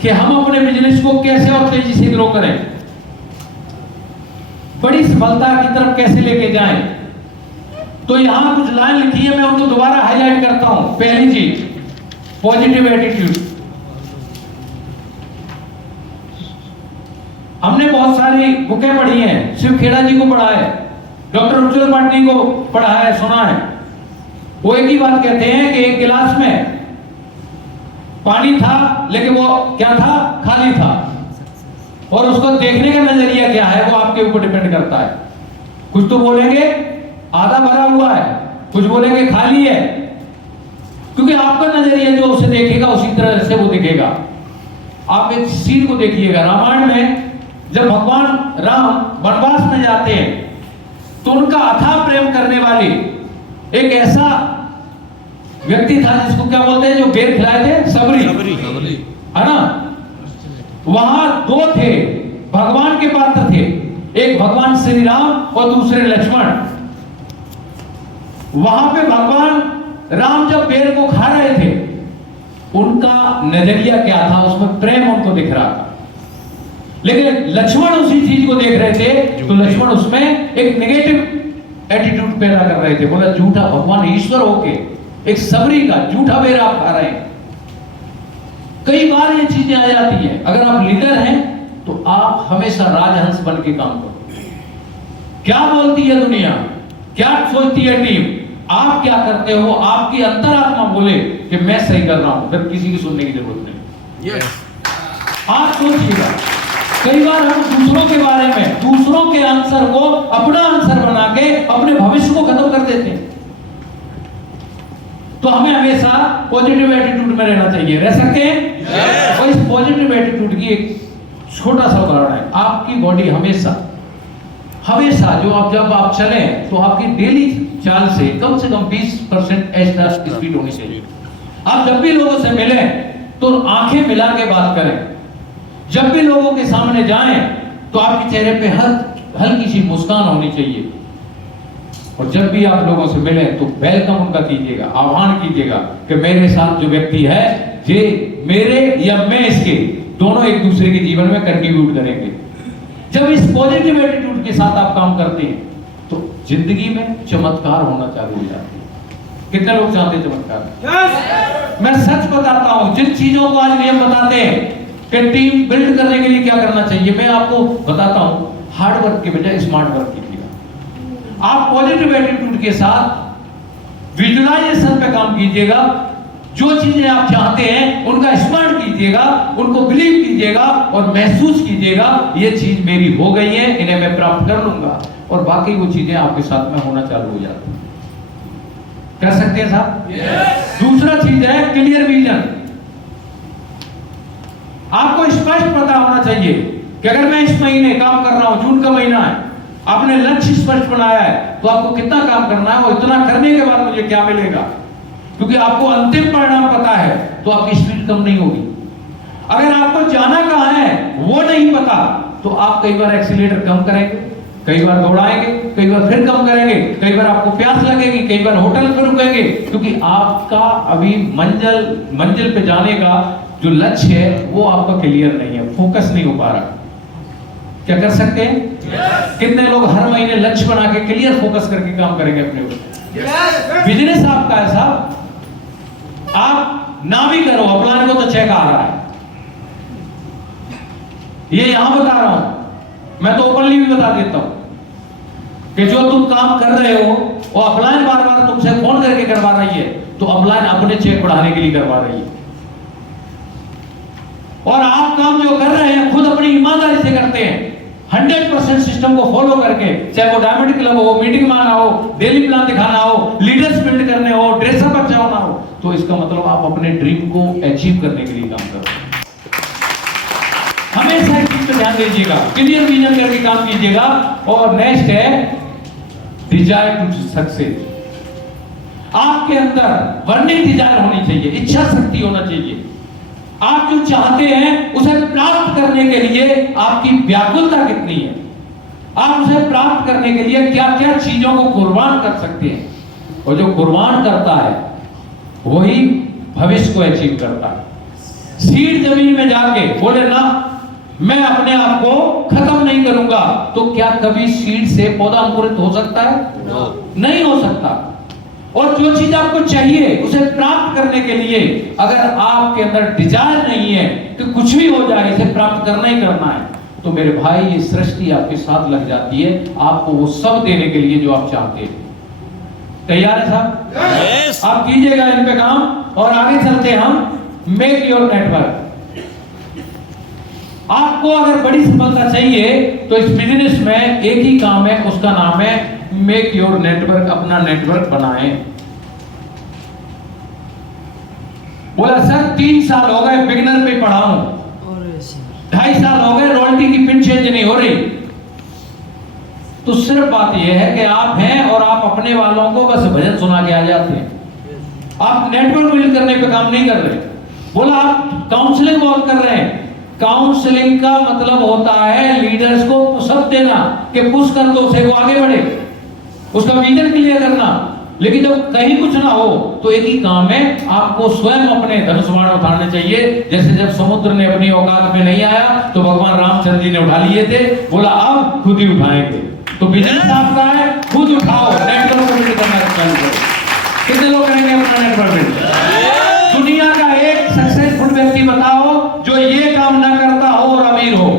कि हम अपने बिजनेस को कैसे और तेजी से ग्रो करें, बड़ी सफलता की तरफ कैसे लेके जाएं। तो यहां कुछ लाइन लिखी है, मैं उनको दोबारा हाईलाइट करता हूं। पहली चीज, पॉजिटिव एटीट्यूड। हमने बहुत सारी बुकें पढ़ी हैं, शिव खेड़ा जी को पढ़ा है, डॉक्टर उज्जवल पाटनी को पढ़ा है, सुना है। वो एक ही बात कहते हैं कि एक गिलास में पानी था लेकिन वो क्या था, खाली था, और उसको देखने का नजरिया क्या है वो आपके ऊपर डिपेंड करता है। कुछ तो बोलेंगे आधा भरा हुआ है, कुछ बोलेंगे खाली है, क्योंकि आपका नजरिया जो उसे देखेगा उसी तरह से वो दिखेगा। आप एक सीन को देखिएगा, रामायण में जब भगवान राम वनवास में जाते हैं तो उनका अथाह प्रेम करने वाली एक ऐसा व्यक्ति था जिसको क्या बोलते हैं, जो बेर खिलाए थे, सबरी, है ना। वहां दो थे, भगवान के पात्र थे, एक भगवान श्री राम और दूसरे लक्ष्मण। वहां पे भगवान राम जब बेर को खा रहे थे, उनका नजरिया क्या था, उसमें प्रेम उनको दिख रहा था। लेकिन लक्ष्मण उसी चीज को देख रहे थे तो लक्ष्मण उसमें एक नेगेटिव एटीट्यूड पैदा कर रहे थे। बोला झूठा, भगवान ईश्वर होके एक सबरी का झूठा बेर आप खा रहे हैं। कई बार ये चीजें आ जाती हैं। अगर आप लीडर हैं तो आप हमेशा राजहंस बन के काम करो। क्या बोलती है दुनिया, क्या सोचती है टीम, आप क्या करते हो, आपकी अंतरात्मा बोले कि मैं सही कर रहा हूं, फिर किसी की सुनने की जरूरत नहीं। आप सोचिएगा, कई बार हम दूसरों के बारे में, दूसरों के आंसर को अपना आंसर बना के अपने भविष्य को खत्म कर देते हैं। तो हमें हमेशा पॉजिटिव एटीट्यूड में रहना चाहिए। रह सकते हैं? और इस पॉजिटिव एटीट्यूड की एक छोटा सा उदाहरण है। आपकी बॉडी हमेशा जो आप जब आप चले तो आपकी डेली चाल से कम 20% एक्स्ट्रा स्पीड होनी चाहिए। आप जब भी लोगों से मिलें तो आंखें मिला के बात करें। जब भी लोगों के सामने जाएं तो आपके चेहरे पे हल्की सी मुस्कान होनी चाहिए। और जब भी आप लोगों से मिलें तो वेलकम उनका कीजिएगा, आह्वान कीजिएगा कि मेरे साथ जो व्यक्ति है ये मेरे या मैं इसके दोनों एक दूसरे के जीवन में कंट्रीब्यूट करेंगे। जब इस पॉजिटिव एटीट्यूड के साथ आप काम करते हैं तो जिंदगी में चमत्कार होना चालू हो जाते हैं। कितने लोग चाहते हैं चमत्कार? मैं सच बताता हूं, जिन चीजों को आज नियम बताते हैं कि टीम बिल्ड करने के लिए क्या करना चाहिए, मैं आपको बताता हूं, हार्ड वर्क के बजाय स्मार्ट वर्क कीजिएगा। आप पॉजिटिव एटीट्यूड के साथ विजुअलाइजेशन पे काम कीजिएगा। जो चीजें आप चाहते हैं उनका स्मरण कीजिएगा, उनको बिलीव कीजिएगा और महसूस कीजिएगा ये चीज मेरी हो गई है, इन्हें मैं प्राप्त कर लूंगा, और बाकी वो चीजें आपके साथ में होना चालू हो जाती हैं। कर सकते हैं साहब? दूसरा चीज है क्लियर विजन। आपको स्पष्ट पता होना चाहिए कि अगर मैं इस महीने काम कर रहा हूं, जून का महीना है, आपने लक्ष्य स्पष्ट बनाया है तो आपको कितना काम करना है और इतना करने के बाद मुझे क्या मिलेगा। क्योंकि आपको अंतिम परिणाम पता है तो आपकी स्पीड कम नहीं होगी। अगर आपको जाना कहां है वो नहीं पता तो आप कई बार एक्सीलेटर कम करेंगे, कई बार दौड़ाएंगे, कई बार फिर कम करेंगे, कई बार आपको प्यास लगेगी, कई बार होटल पर रुकेंगे, क्योंकि आपका अभी मंजिल पे जाने का जो लक्ष्य है वो आपका क्लियर नहीं है, फोकस नहीं हो पा रहा। क्या कर सकते हैं? कितने लोग हर महीने लक्ष्य बना के क्लियर फोकस करके काम करेंगे अपने ऊपर? बिजनेस आपका है साहब, आप ना भी करो, अपलाइन को तो चेक आ रहा है। ये यहां बता रहा हूं, मैं तो ओपनली भी बता देता हूं कि जो तुम काम कर रहे हो वो अपलाइन बार बार तुमसे फोन करके करवा रही है तो अपलाइन अपने चेक बढ़ाने के लिए करवा रही है। और आप काम जो कर रहे हैं खुद अपनी ईमानदारी से करते हैं, 100% सिस्टम को फॉलो करके, चाहे वो डायमंड क्लब हो, मीटिंग में आना हो, डेली प्लान दिखाना हो, लीडर्स बिल्ड करने हो, ड्रेसअप अच्छा होना हो, तो इसका मतलब आप अपने ड्रीम को अचीव करने के लिए काम कर रहे हैं। हमेशा इस चीज पे ध्यान दीजिएगा, क्लियर विजन करके काम कीजिएगा। और नेक्स्ट है डिजायर टू सक्सेस। आपके अंदर बर्निंग डिजायर होनी चाहिए, इच्छा शक्ति होना चाहिए। आप जो चाहते हैं उसे प्राप्त करने के लिए आपकी व्याकुलता कितनी है, आप उसे प्राप्त करने के लिए क्या क्या चीजों को कुर्बान कर सकते हैं। और जो कुर्बान करता है वही भविष्य को अचीव करता है। सीड जमीन में जाके बोले ना मैं अपने आप को खत्म नहीं करूंगा, तो क्या कभी सीड से पौधा अंकुरित हो सकता है? नहीं हो सकता। और जो चीज आपको चाहिए उसे प्राप्त करने के लिए अगर आपके अंदर डिजायर नहीं है कि कुछ भी हो जाए इसे प्राप्त करना ही करना है, तो मेरे भाई ये सृष्टि आपके साथ लग जाती है आपको वो सब देने के लिए जो आप चाहते हैं। तैयार है साहब? Yes. आप कीजिएगा इन पे काम। और आगे चलते हम मेक योर नेटवर्क। आपको अगर बड़ी सफलता चाहिए तो इस बिजनेस में एक ही काम है, उसका नाम है मेक योर नेटवर्क। अपना नेटवर्क बनाएं। बोला सर 3 साल हो गए बिगिनर पे पढ़ा हूं, 2.5 साल हो गए रॉयल्टी की पिन चेंज नहीं हो रही। तो सिर्फ बात यह है कि आप हैं और आप अपने वालों को बस भजन सुना के आ जाते हैं, आप नेटवर्क बिल्ड करने पे काम नहीं कर रहे। बोला आप काउंसलिंग बहुत कर रहे हैं। काउंसलिंग का मतलब होता है लीडर्स को पुशअप देना कि पुश कर दो उसे, वो आगे बढ़े, उसका विजन क्लियर करना। लेकिन जब कहीं कुछ ना हो तो एक ही काम है, आपको स्वयं अपने धनुष बाण उठाने चाहिए। जैसे जब समुद्र ने अपनी औकात में नहीं आया तो भगवान रामचंद्र जी ने उठा लिए थे, बोला अब खुद ही उठाएंगे। तो बिजनेस आपका है, खुद उठाओ, नेटवर्क बिल्ड करना चालू करो। कितने लोग करेंगे अपना नेटवर्क बिल्ड? दुनिया का एक सक्सेसफुल व्यक्ति बताओ जो ये काम ना करता हो और अमीर हो।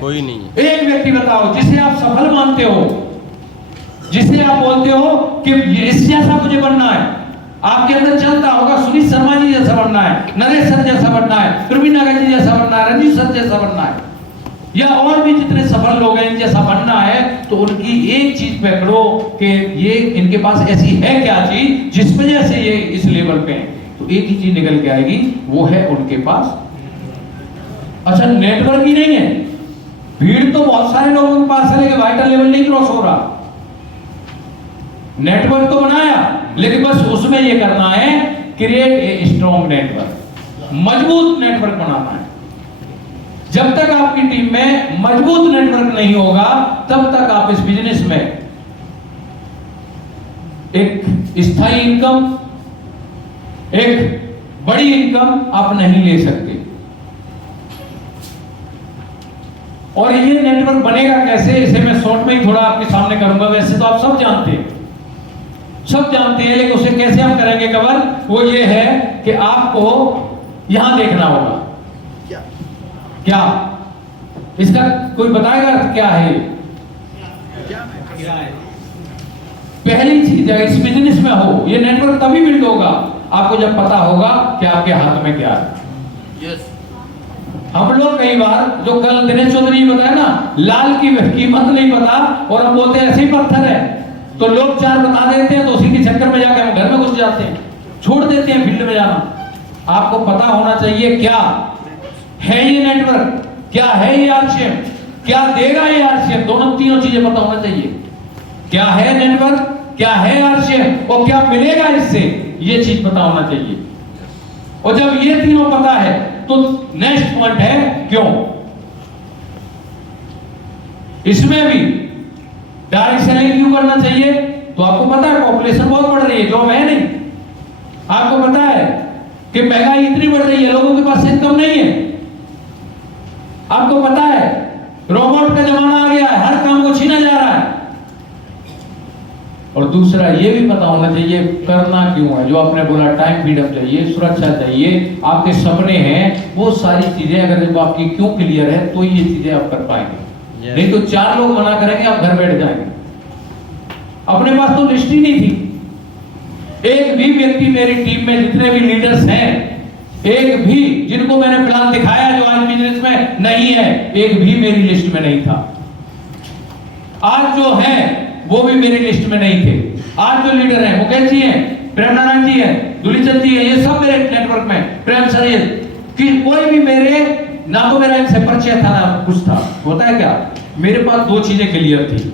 कोई नहीं है। एक व्यक्ति बताओ जिसे आप सफल मानते हो, जिसे आप बोलते हो कि इस जैसा मुझे बनना है। आपके अंदर चलता होगा सुनील शर्मा जी जैसा बनना है, नरेश सर जैसा बनना है, प्रवीण नागर जी जैसा बनना है, रंजीत सर जैसा बनना है। या और भी जितने सफल लोग हैं जैसा बनना है, तो उनकी एक चीज पकड़ो कि ये इनके पास ऐसी है क्या चीज जिस वजह से ये इस लेवल पे हैं, तो एक ही चीज निकल के आएगी, वो है उनके पास अच्छा नेटवर्क ही नहीं है। भीड़ तो बहुत सारे लोगों के पास है लेकिन वाइटल लेवल नहीं क्रॉस हो रहा। नेटवर्क तो बनाया लेकिन बस उसमें ये करना है, क्रिएट ए स्ट्रॉन्ग नेटवर्क, मजबूत नेटवर्क बनाना है। जब तक आपकी टीम में मजबूत नेटवर्क नहीं होगा तब तक आप इस बिजनेस में एक स्थायी इनकम, एक बड़ी इनकम आप नहीं ले सकते। और ये नेटवर्क बनेगा कैसे, इसे मैं शॉर्ट में ही थोड़ा आपके सामने करूंगा। वैसे तो आप सब जानते हैं, लेकिन उसे कैसे हम करेंगे कवर, वो ये है कि आपको यहां देखना होगा। क्या इसका कोई बताएगा क्या है? पहली चीज है इस बिजनेस में हो, ये नेटवर्क तभी बिल्ड होगा आपको जब पता होगा कि आपके हाथ में क्या है। हम लोग कई बार, जो कल दिनेश चौधरी ने बताया ना, लाल की कीमत नहीं पता और हम बोलते हैं ऐसे ही पत्थर है, तो लोग चार बता देते हैं तो उसी के चक्कर में जाकर हम घर में घुस जाते हैं, छोड़ देते हैं फील्ड में जाना। आपको पता होना चाहिए क्या है ये नेटवर्क, क्या है ये आरसीएम, क्या देगा ये आरसीएम, दोनों तीनों चीजें पता होना चाहिए। क्या है नेटवर्क, क्या है आरसीएम और क्या मिलेगा इससे, ये चीज पता होना चाहिए। और जब ये तीनों पता है तो नेक्स्ट पॉइंट है क्यों। इसमें भी डायरेक्ट सेलिंग क्यों करना चाहिए, तो आपको पता है पॉपुलेशन बहुत बढ़ रही है, जॉब है नहीं। आपको पता है कि महंगाई इतनी बढ़ रही है, लोगों के पास इनकम नहीं है। आपको पता है रोबोट का जमाना आ गया है, हर काम को छीना जा रहा है। और दूसरा ये भी पता होना चाहिए करना क्यों है, जो आपने बोला टाइम फ्रीडम चाहिए, सुरक्षा चाहिए, आपके सपने हैं, वो सारी चीजें अगर जब आपकी क्यों क्लियर है तो ये चीजें आप कर पाएंगे। नहीं तो चार लोग मना करेंगे आप घर बैठ जाएंगे। अपने पास तो लिस्ट ही नहीं थी। एक भी व्यक्ति मेरी टीम में जितने भी लीडर्स हैं, एक भी जिनको मैंने प्लान दिखाया जो आज बिजनेस में नहीं है, एक भी मेरी लिस्ट में नहीं था। आज जो है वो भी मेरी लिस्ट में नहीं थे। आज जो लीडर हैं मुकेश जी हैं, प्रेम नारायण जी हैं, दुलीचंद जी हैं, ये सब मेरे नेटवर्क में, प्रेम सर, ये कि कोई भी मेरे ना तो मेरा इनसे परिचय था ना कुछ था। होता है क्या, मेरे पास दो चीजें क्लियर थी।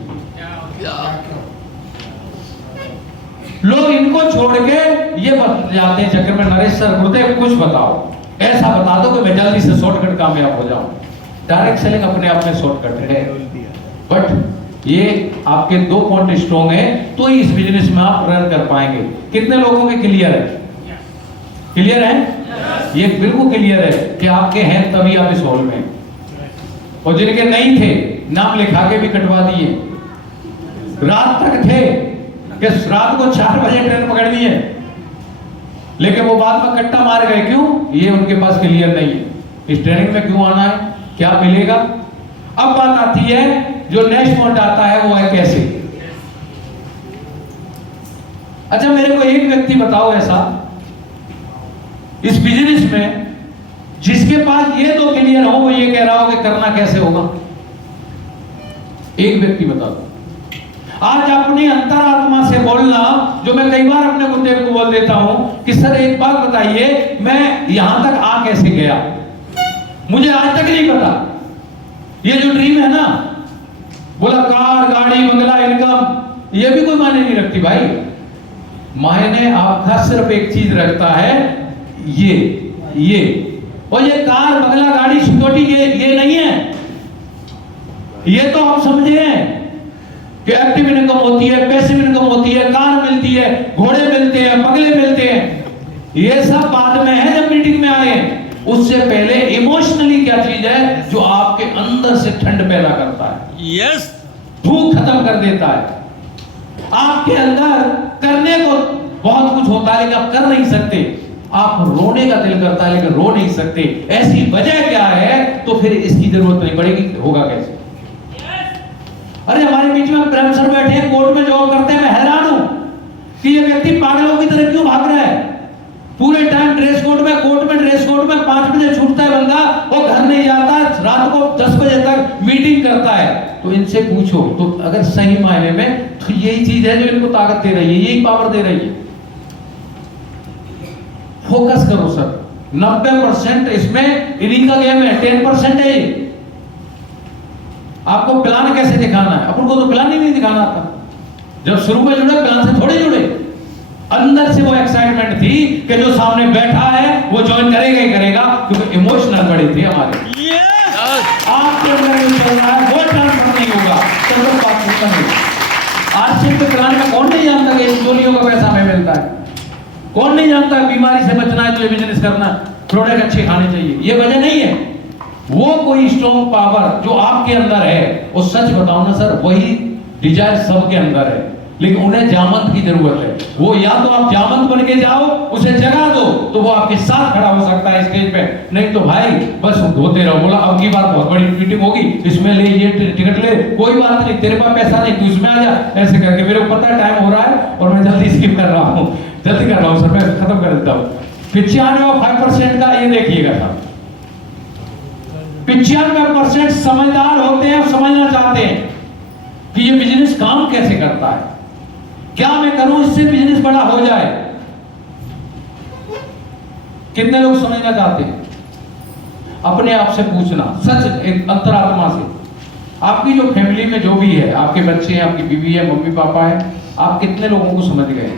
लोग इनको छोड़ के ये जाते हैं चक्कर में, नरेश सर गुरुदेव कुछ बताओ, ऐसा बता दो कि मैं जल्दी से शॉर्टकट कामयाब हो जाऊं। डायरेक्ट सेलिंग अपने आप में शॉर्टकट है, बट ये आपके दो पॉइंट स्ट्रॉन्ग है तो ही इस बिजनेस में आप रन कर पाएंगे। कितने लोगों के क्लियर है? क्लियर है? ये बिल्कुल क्लियर है कि आपके हैं तभी आप इस हॉल में, और जिनके नहीं थे नाम लिखा के भी कटवा दिए। रात तक थे कि रात को 4 बजे ट्रेन पकड़नी है, लेकिन वो बाद में कट्टा मार गए। क्यों? ये उनके पास क्लियर नहीं है इस ट्रेनिंग में क्यों आना है, क्या मिलेगा। अब बात आती है जो नेक्स्ट पॉइंट आता है वो है कैसे। अच्छा मेरे को एक व्यक्ति बताओ ऐसा इस बिजनेस में जिसके पास ये दो क्लियर हो, वो ये कह रहा हो कि करना कैसे होगा। एक व्यक्ति बता दो। आज अपनी अंतरात्मा से बोलना, जो मैं कई बार अपने गुरुदेव को बोल देता हूं कि सर एक बात बताइए, मैं यहां तक आ कैसे गया, मुझे आज तक नहीं पता। ये जो ड्रीम है ना, बोला कार, गाड़ी, बंगला, इनकम, ये भी कोई मायने नहीं रखती भाई। मायने आपका सिर्फ एक चीज रखता है, ये और ये कार, बंगला, गाड़ी, सिक्योरिटी, ये नहीं है। ये तो आप समझे हैं कि एक्टिव इनकम होती है, पैसिव इनकम होती है, कार मिलती है, घोड़े मिलते हैं, बंगले मिलते हैं, ये सब बाद में है जब मीटिंग में आए। उससे पहले इमोशनली क्या चीज है जो आपके अंदर से ठंड पैदा करता है, यस, भूख खत्म कर देता है। आपके अंदर करने को बहुत कुछ होता है लेकिन आप कर नहीं सकते। आप रोने का दिल करता है लेकिन रो नहीं सकते। ऐसी वजह क्या है? तो फिर इसकी जरूरत नहीं पड़ेगी, होगा कैसे? अरे हमारे बीच में प्रेम सर बैठे हैं, कोर्ट में जॉब करते हैं, मैं हैरान हूं कि ये व्यक्ति पागलों की तरह क्यों भाग रहा है। पूरे टाइम ड्रेस कोड में, ड्रेस कोड में 5 बजे छूटता है बंदा, वो घर नहीं जाता, रात को 10 बजे तक मीटिंग करता है। तो इनसे पूछो, तो अगर सही मायने में तो यही चीज है जो इनको ताकत दे रही है, यही पावर दे रही है। फोकस करो सर, 90% इसमें इन्हीं का गेम है, 10% है ये। आपको प्लान कैसे दिखाना है, अपन को तो प्लान ही नहीं दिखाना था। जब शुरू में जुड़े प्लान से थोड़े जुड़े, अंदर से वो एक्साइटमेंट थी कि जो सामने बैठा है वो ज्वाइन करेगा ही करेगा, क्योंकि इमोशनल बड़ी थी हमारे। आपके अंदर जो चल रहा है वो ट्रांसफर नहीं होगा, तो बात खत्म होगी। आज से प्लान में कौन नहीं जानता कि चोरियों का पैसा हमें मिलता है? कौन नहीं जानता बीमारी से बचना है तो ये बिजनेस करना, प्रोडक्ट अच्छे खाने चाहिए? ये वजह नहीं है, वो कोई स्ट्रॉन्ग पावर जो आपके अंदर है। वो सच बताओ ना सर, वही डिजायर सबके अंदर है, लेकिन उन्हें जामंत की जरूरत है। वो या तो आप जामंत बन के जाओ, उसे जगा दो, तो वो आपके साथ खड़ा हो सकता है स्टेज पे। नहीं तो भाई बस होते रहो, बोला अब की बात बहुत बड़ी मीटिंग होगी, इसमें ले ये टिकट ले, कोई बात नहीं, तेरे पास पैसा नहीं, तू इसमें आ जा, ऐसे करके। मेरे को पता है टाइम हो रहा है और मैं जल्दी स्किप कर रहा हूँ, जल्दी कर रहा हूँ सर, मैं खत्म कर देता हूँ। 95% का ये देखिएगा सर, 95% समझदार होते हैं, समझना चाहते हैं कि ये बिजनेस काम कैसे करता है, क्या मैं करूं इससे बिजनेस बड़ा हो जाए। कितने लोग समझना चाहते हैं? अपने आप से पूछना, सच एक अंतरात्मा से। आपकी जो फैमिली में जो भी है, आपके बच्चे हैं, आपकी बीवी है, मम्मी पापा है, आप कितने लोगों को समझ गए?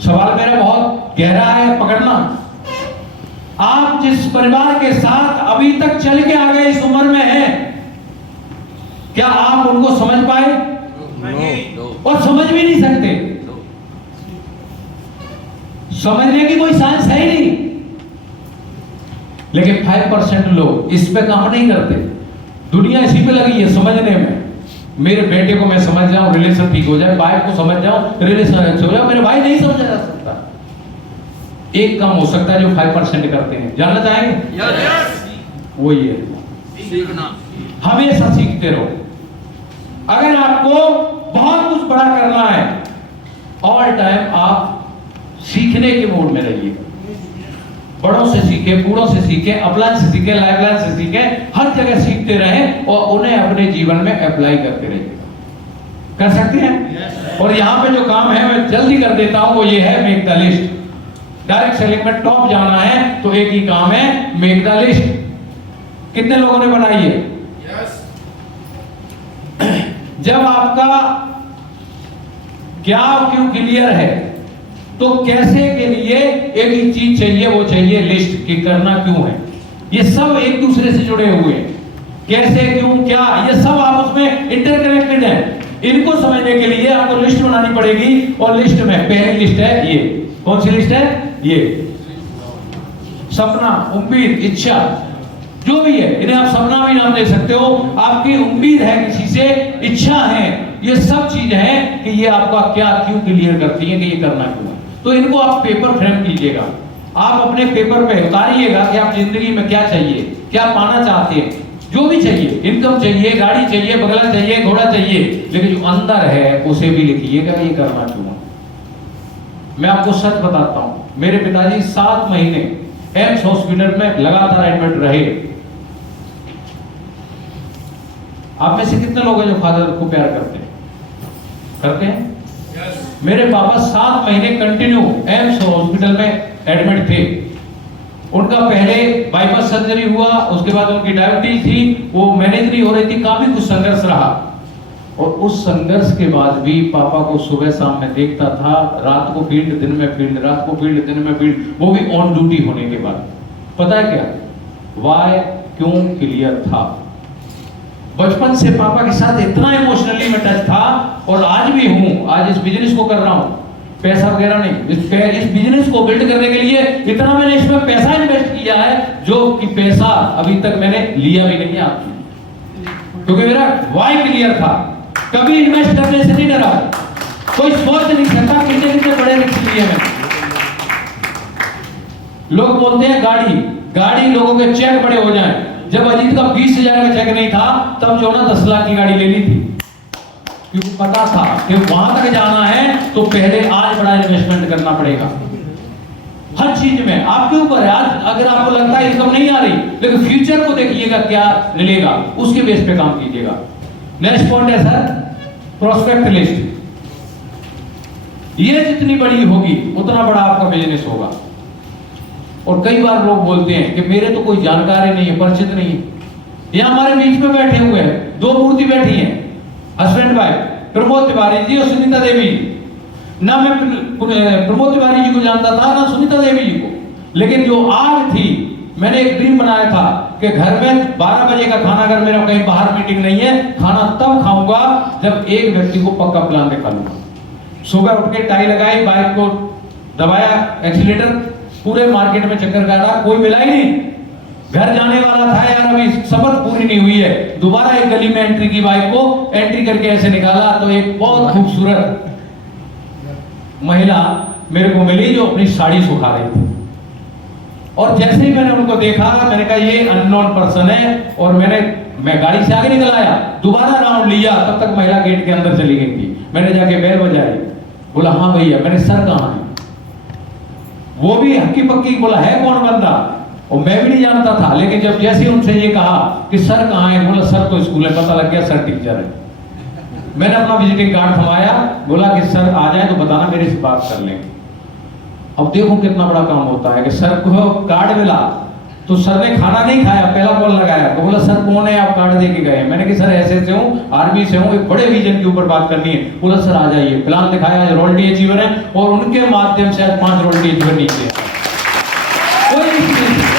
सवाल मेरा बहुत गहरा है, पकड़ना। आप जिस परिवार के साथ अभी तक चल के आ गए, इस उम्र में हैं, क्या आप उनको समझ पाए? और समझ भी नहीं सकते। समझने की कोई साइंस है ही नहीं। लेकिन 5% लोग इस पे काम नहीं करते। दुनिया इसी पे लगी है, समझने में। मेरे बेटे को मैं समझ जाऊं, रिलेशन ठीक हो जाए, वाइफ को समझ जाऊं, रिलेशन अच्छा हो जाए, मेरे भाई नहीं समझा जा सकता। एक काम हो सकता है जो 5% करते हैं, जानना चाहेंगे? वो ये सीखना, हमेशा सीखते रहो। अगर आपको बहुत कुछ बड़ा करना है, ऑल टाइम आप सीखने के मोड में रहिए। बड़ों से सीखे, बूढ़ों से सीखे, अपलाइन से सीखे, लाइफलाइन से सीखे, हर जगह सीखते रहें और उन्हें अपने जीवन में अप्लाई करते रहिए। कर सकते हैं? और यहाँ पे जो काम है मैं जल्दी कर देता हूं, वो ये है make the list. Direct selling में टॉप जाना है तो एक ही काम है, मेक द लिस्ट। कितने लोगों ने बनाई है? जब आपका क्या क्यों क्लियर है तो कैसे के लिए एक ही चीज चाहिए, वो चाहिए लिस्ट कि करना क्यों है। ये सब एक दूसरे से जुड़े हुए हैं, कैसे क्यों क्या, ये सब आप उसमें इंटरकनेक्टेड है। इनको समझने के लिए आपको लिस्ट बनानी पड़ेगी। और लिस्ट में पहली लिस्ट है ये, कौन सी लिस्ट है? ये सपना, उम्मीद, इच्छा, जो भी है, इन्हें आप सपना भी नाम दे सकते हो। आपकी उम्मीद है किसी से, इच्छा है, ये सब चीजें हैं कि ये आपका क्या क्यों क्लियर करती है कि ये करना क्यों है। तो इनको आप पेपर फ्रेम कीजिएगा, आप अपने पेपर पे उतारिएगा कि आप जिंदगी में क्या चाहिए, क्या पाना चाहते हैं। जो भी चाहिए, इनकम चाहिए, गाड़ी चाहिए, बंगला चाहिए, घोड़ा चाहिए, लेकिन जो अंदर है उसे भी लिखिएगा ये करना क्यों है। मैं आपको सच बताता हूं, मेरे पिताजी 7 महीने एम्स हॉस्पिटल में लगातार एडमिट रहे। आप में से कितने लोग हैं जो फादर को प्यार करते हैं? करते हैं? मेरे पापा 7 महीने कंटिन्यू एम्स हॉस्पिटल में एडमिट थे। उनका पहले बाईपास सर्जरी हुआ, उसके बाद उनकी डायबिटीज थी, वो मैनेज नहीं हो रही थी, काफी कुछ संघर्ष रहा। और उस संघर्ष के बाद भी पापा को सुबह शाम में देखता था, रात को फील्ड, दिन में फील्ड, रात को फील्ड, दिन में फील्ड, वो भी ऑन ड्यूटी होने के बाद। पता है क्या? वाई, क्यों क्लियर था। बचपन से पापा के साथ इतना इमोशनली में टच था और आज भी हूं। आज इस बिजनेस को कर रहा हूं, पैसा वगैरह नहीं, इस बिजनेस को बिल्ड करने के लिए इतना मैंने इसमें पैसा इन्वेस्ट किया है जो कि पैसा अभी तक मैंने लिया भी नहीं आपसे, क्योंकि मेरा वाई क्लियर था। कभी इन्वेस्ट करने से नहीं डरा, कोई सोच नहीं सकता कितने कितने बड़े रिस्क लिए मैंने। लोग बोलते हैं गाड़ी लोगों के चेक बड़े हो जाएं। जब अजीत का 20,000 का चेक नहीं था तब जो ना 10 लाख की गाड़ी ले ली थी, क्योंकि पता था कि वहां तक जाना है तो पहले आज बड़ा इन्वेस्टमेंट करना पड़ेगा। हर चीज में आपके ऊपर है। आज अगर आपको लगता है इनकम नहीं आ रही, लेकिन फ्यूचर को देखिएगा क्या मिलेगा, उसके बेस पे काम कीजिएगा। नेक्स्ट पॉइंट है सर, प्रोस्पेक्ट लिस्ट। ये जितनी बड़ी होगी उतना बड़ा आपका बिजनेस होगा। और कई बार लोग बोलते हैं कि मेरे तो कोई जानकारी नहीं है, परिचित नहीं है। यहाँ हमारे बीच में बैठे हुए हैं, दो मूर्ति बैठी हैं, हस्बैंड वाइफ, प्रमोद तिवारी जी और सुनीता देवी जी। ना मैं प्रमोद तिवारी जी को जानता था, ना सुनीता देवी जी को, लेकिन जो आग थी, मैंने एक ड्रीम बनाया था कि घर में 12 बजे का खाना, अगर मेरा कहीं बाहर मीटिंग नहीं है, खाना तब खाऊंगा जब एक व्यक्ति को पक्का प्लान दिखा लूंगा। सुबह उठ के टाई लगाई, बाइक को दबाया, एक्सीलेटर, पूरे मार्केट में चक्कर काटा, कोई मिला ही नहीं। घर जाने वाला था यार, अभी शपथ पूरी नहीं हुई है, दोबारा एक गली में एंट्री की, बाइक को एंट्री करके ऐसे निकाला तो एक बहुत खूबसूरत महिला मेरे को मिली जो अपनी साड़ी सुखा रही थी। और जैसे ही मैंने उनको देखा, मैंने कहा ये अननोन पर्सन है, और मैं गाड़ी से आगे निकल आया, दोबारा राउंड लिया, तब तक महिला गेट के अंदर चली गई थी। मैंने जाके बेल बजाई, बोला हाँ भैया। मैंने सर कहाँ है, वो भी हक्की पक्की बोला है कौन बंदा, और मैं भी नहीं जानता था। लेकिन जब जैसे उनसे ये कहा कि सर कहाँ है, बोला सर तो स्कूल है, पता लग गया सर टीचर है। मैंने अपना विजिटिंग कार्ड थमाया, बोला कि सर आ जाए तो बताना, मेरे से बात कर लेंगे। अब देखो कितना बड़ा काम होता है कि सर को कार्ड मिला तो सर ने खाना नहीं खाया, पहला कॉल लगाया तो बोला सर कौन है, आप कार्ड दे के गए। मैंने कहा सर ऐसे से हूँ, आर्मी से हूँ, एक बड़े विजन के ऊपर बात करनी है। बोला सर आ जाइए, प्लान दिखाया, रॉयल्टी अचीवर है, और उनके माध्यम से आज 5 रॉयल्टी अचीवर नीचे। कोई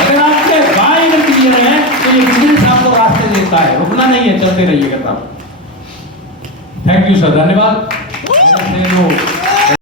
अगर आपके बाय क्लियर है तो ये बिजनेस आपको रास्ते देता है, रुकना नहीं है, चलते रहिएगा। थैंक यू सर, धन्यवाद।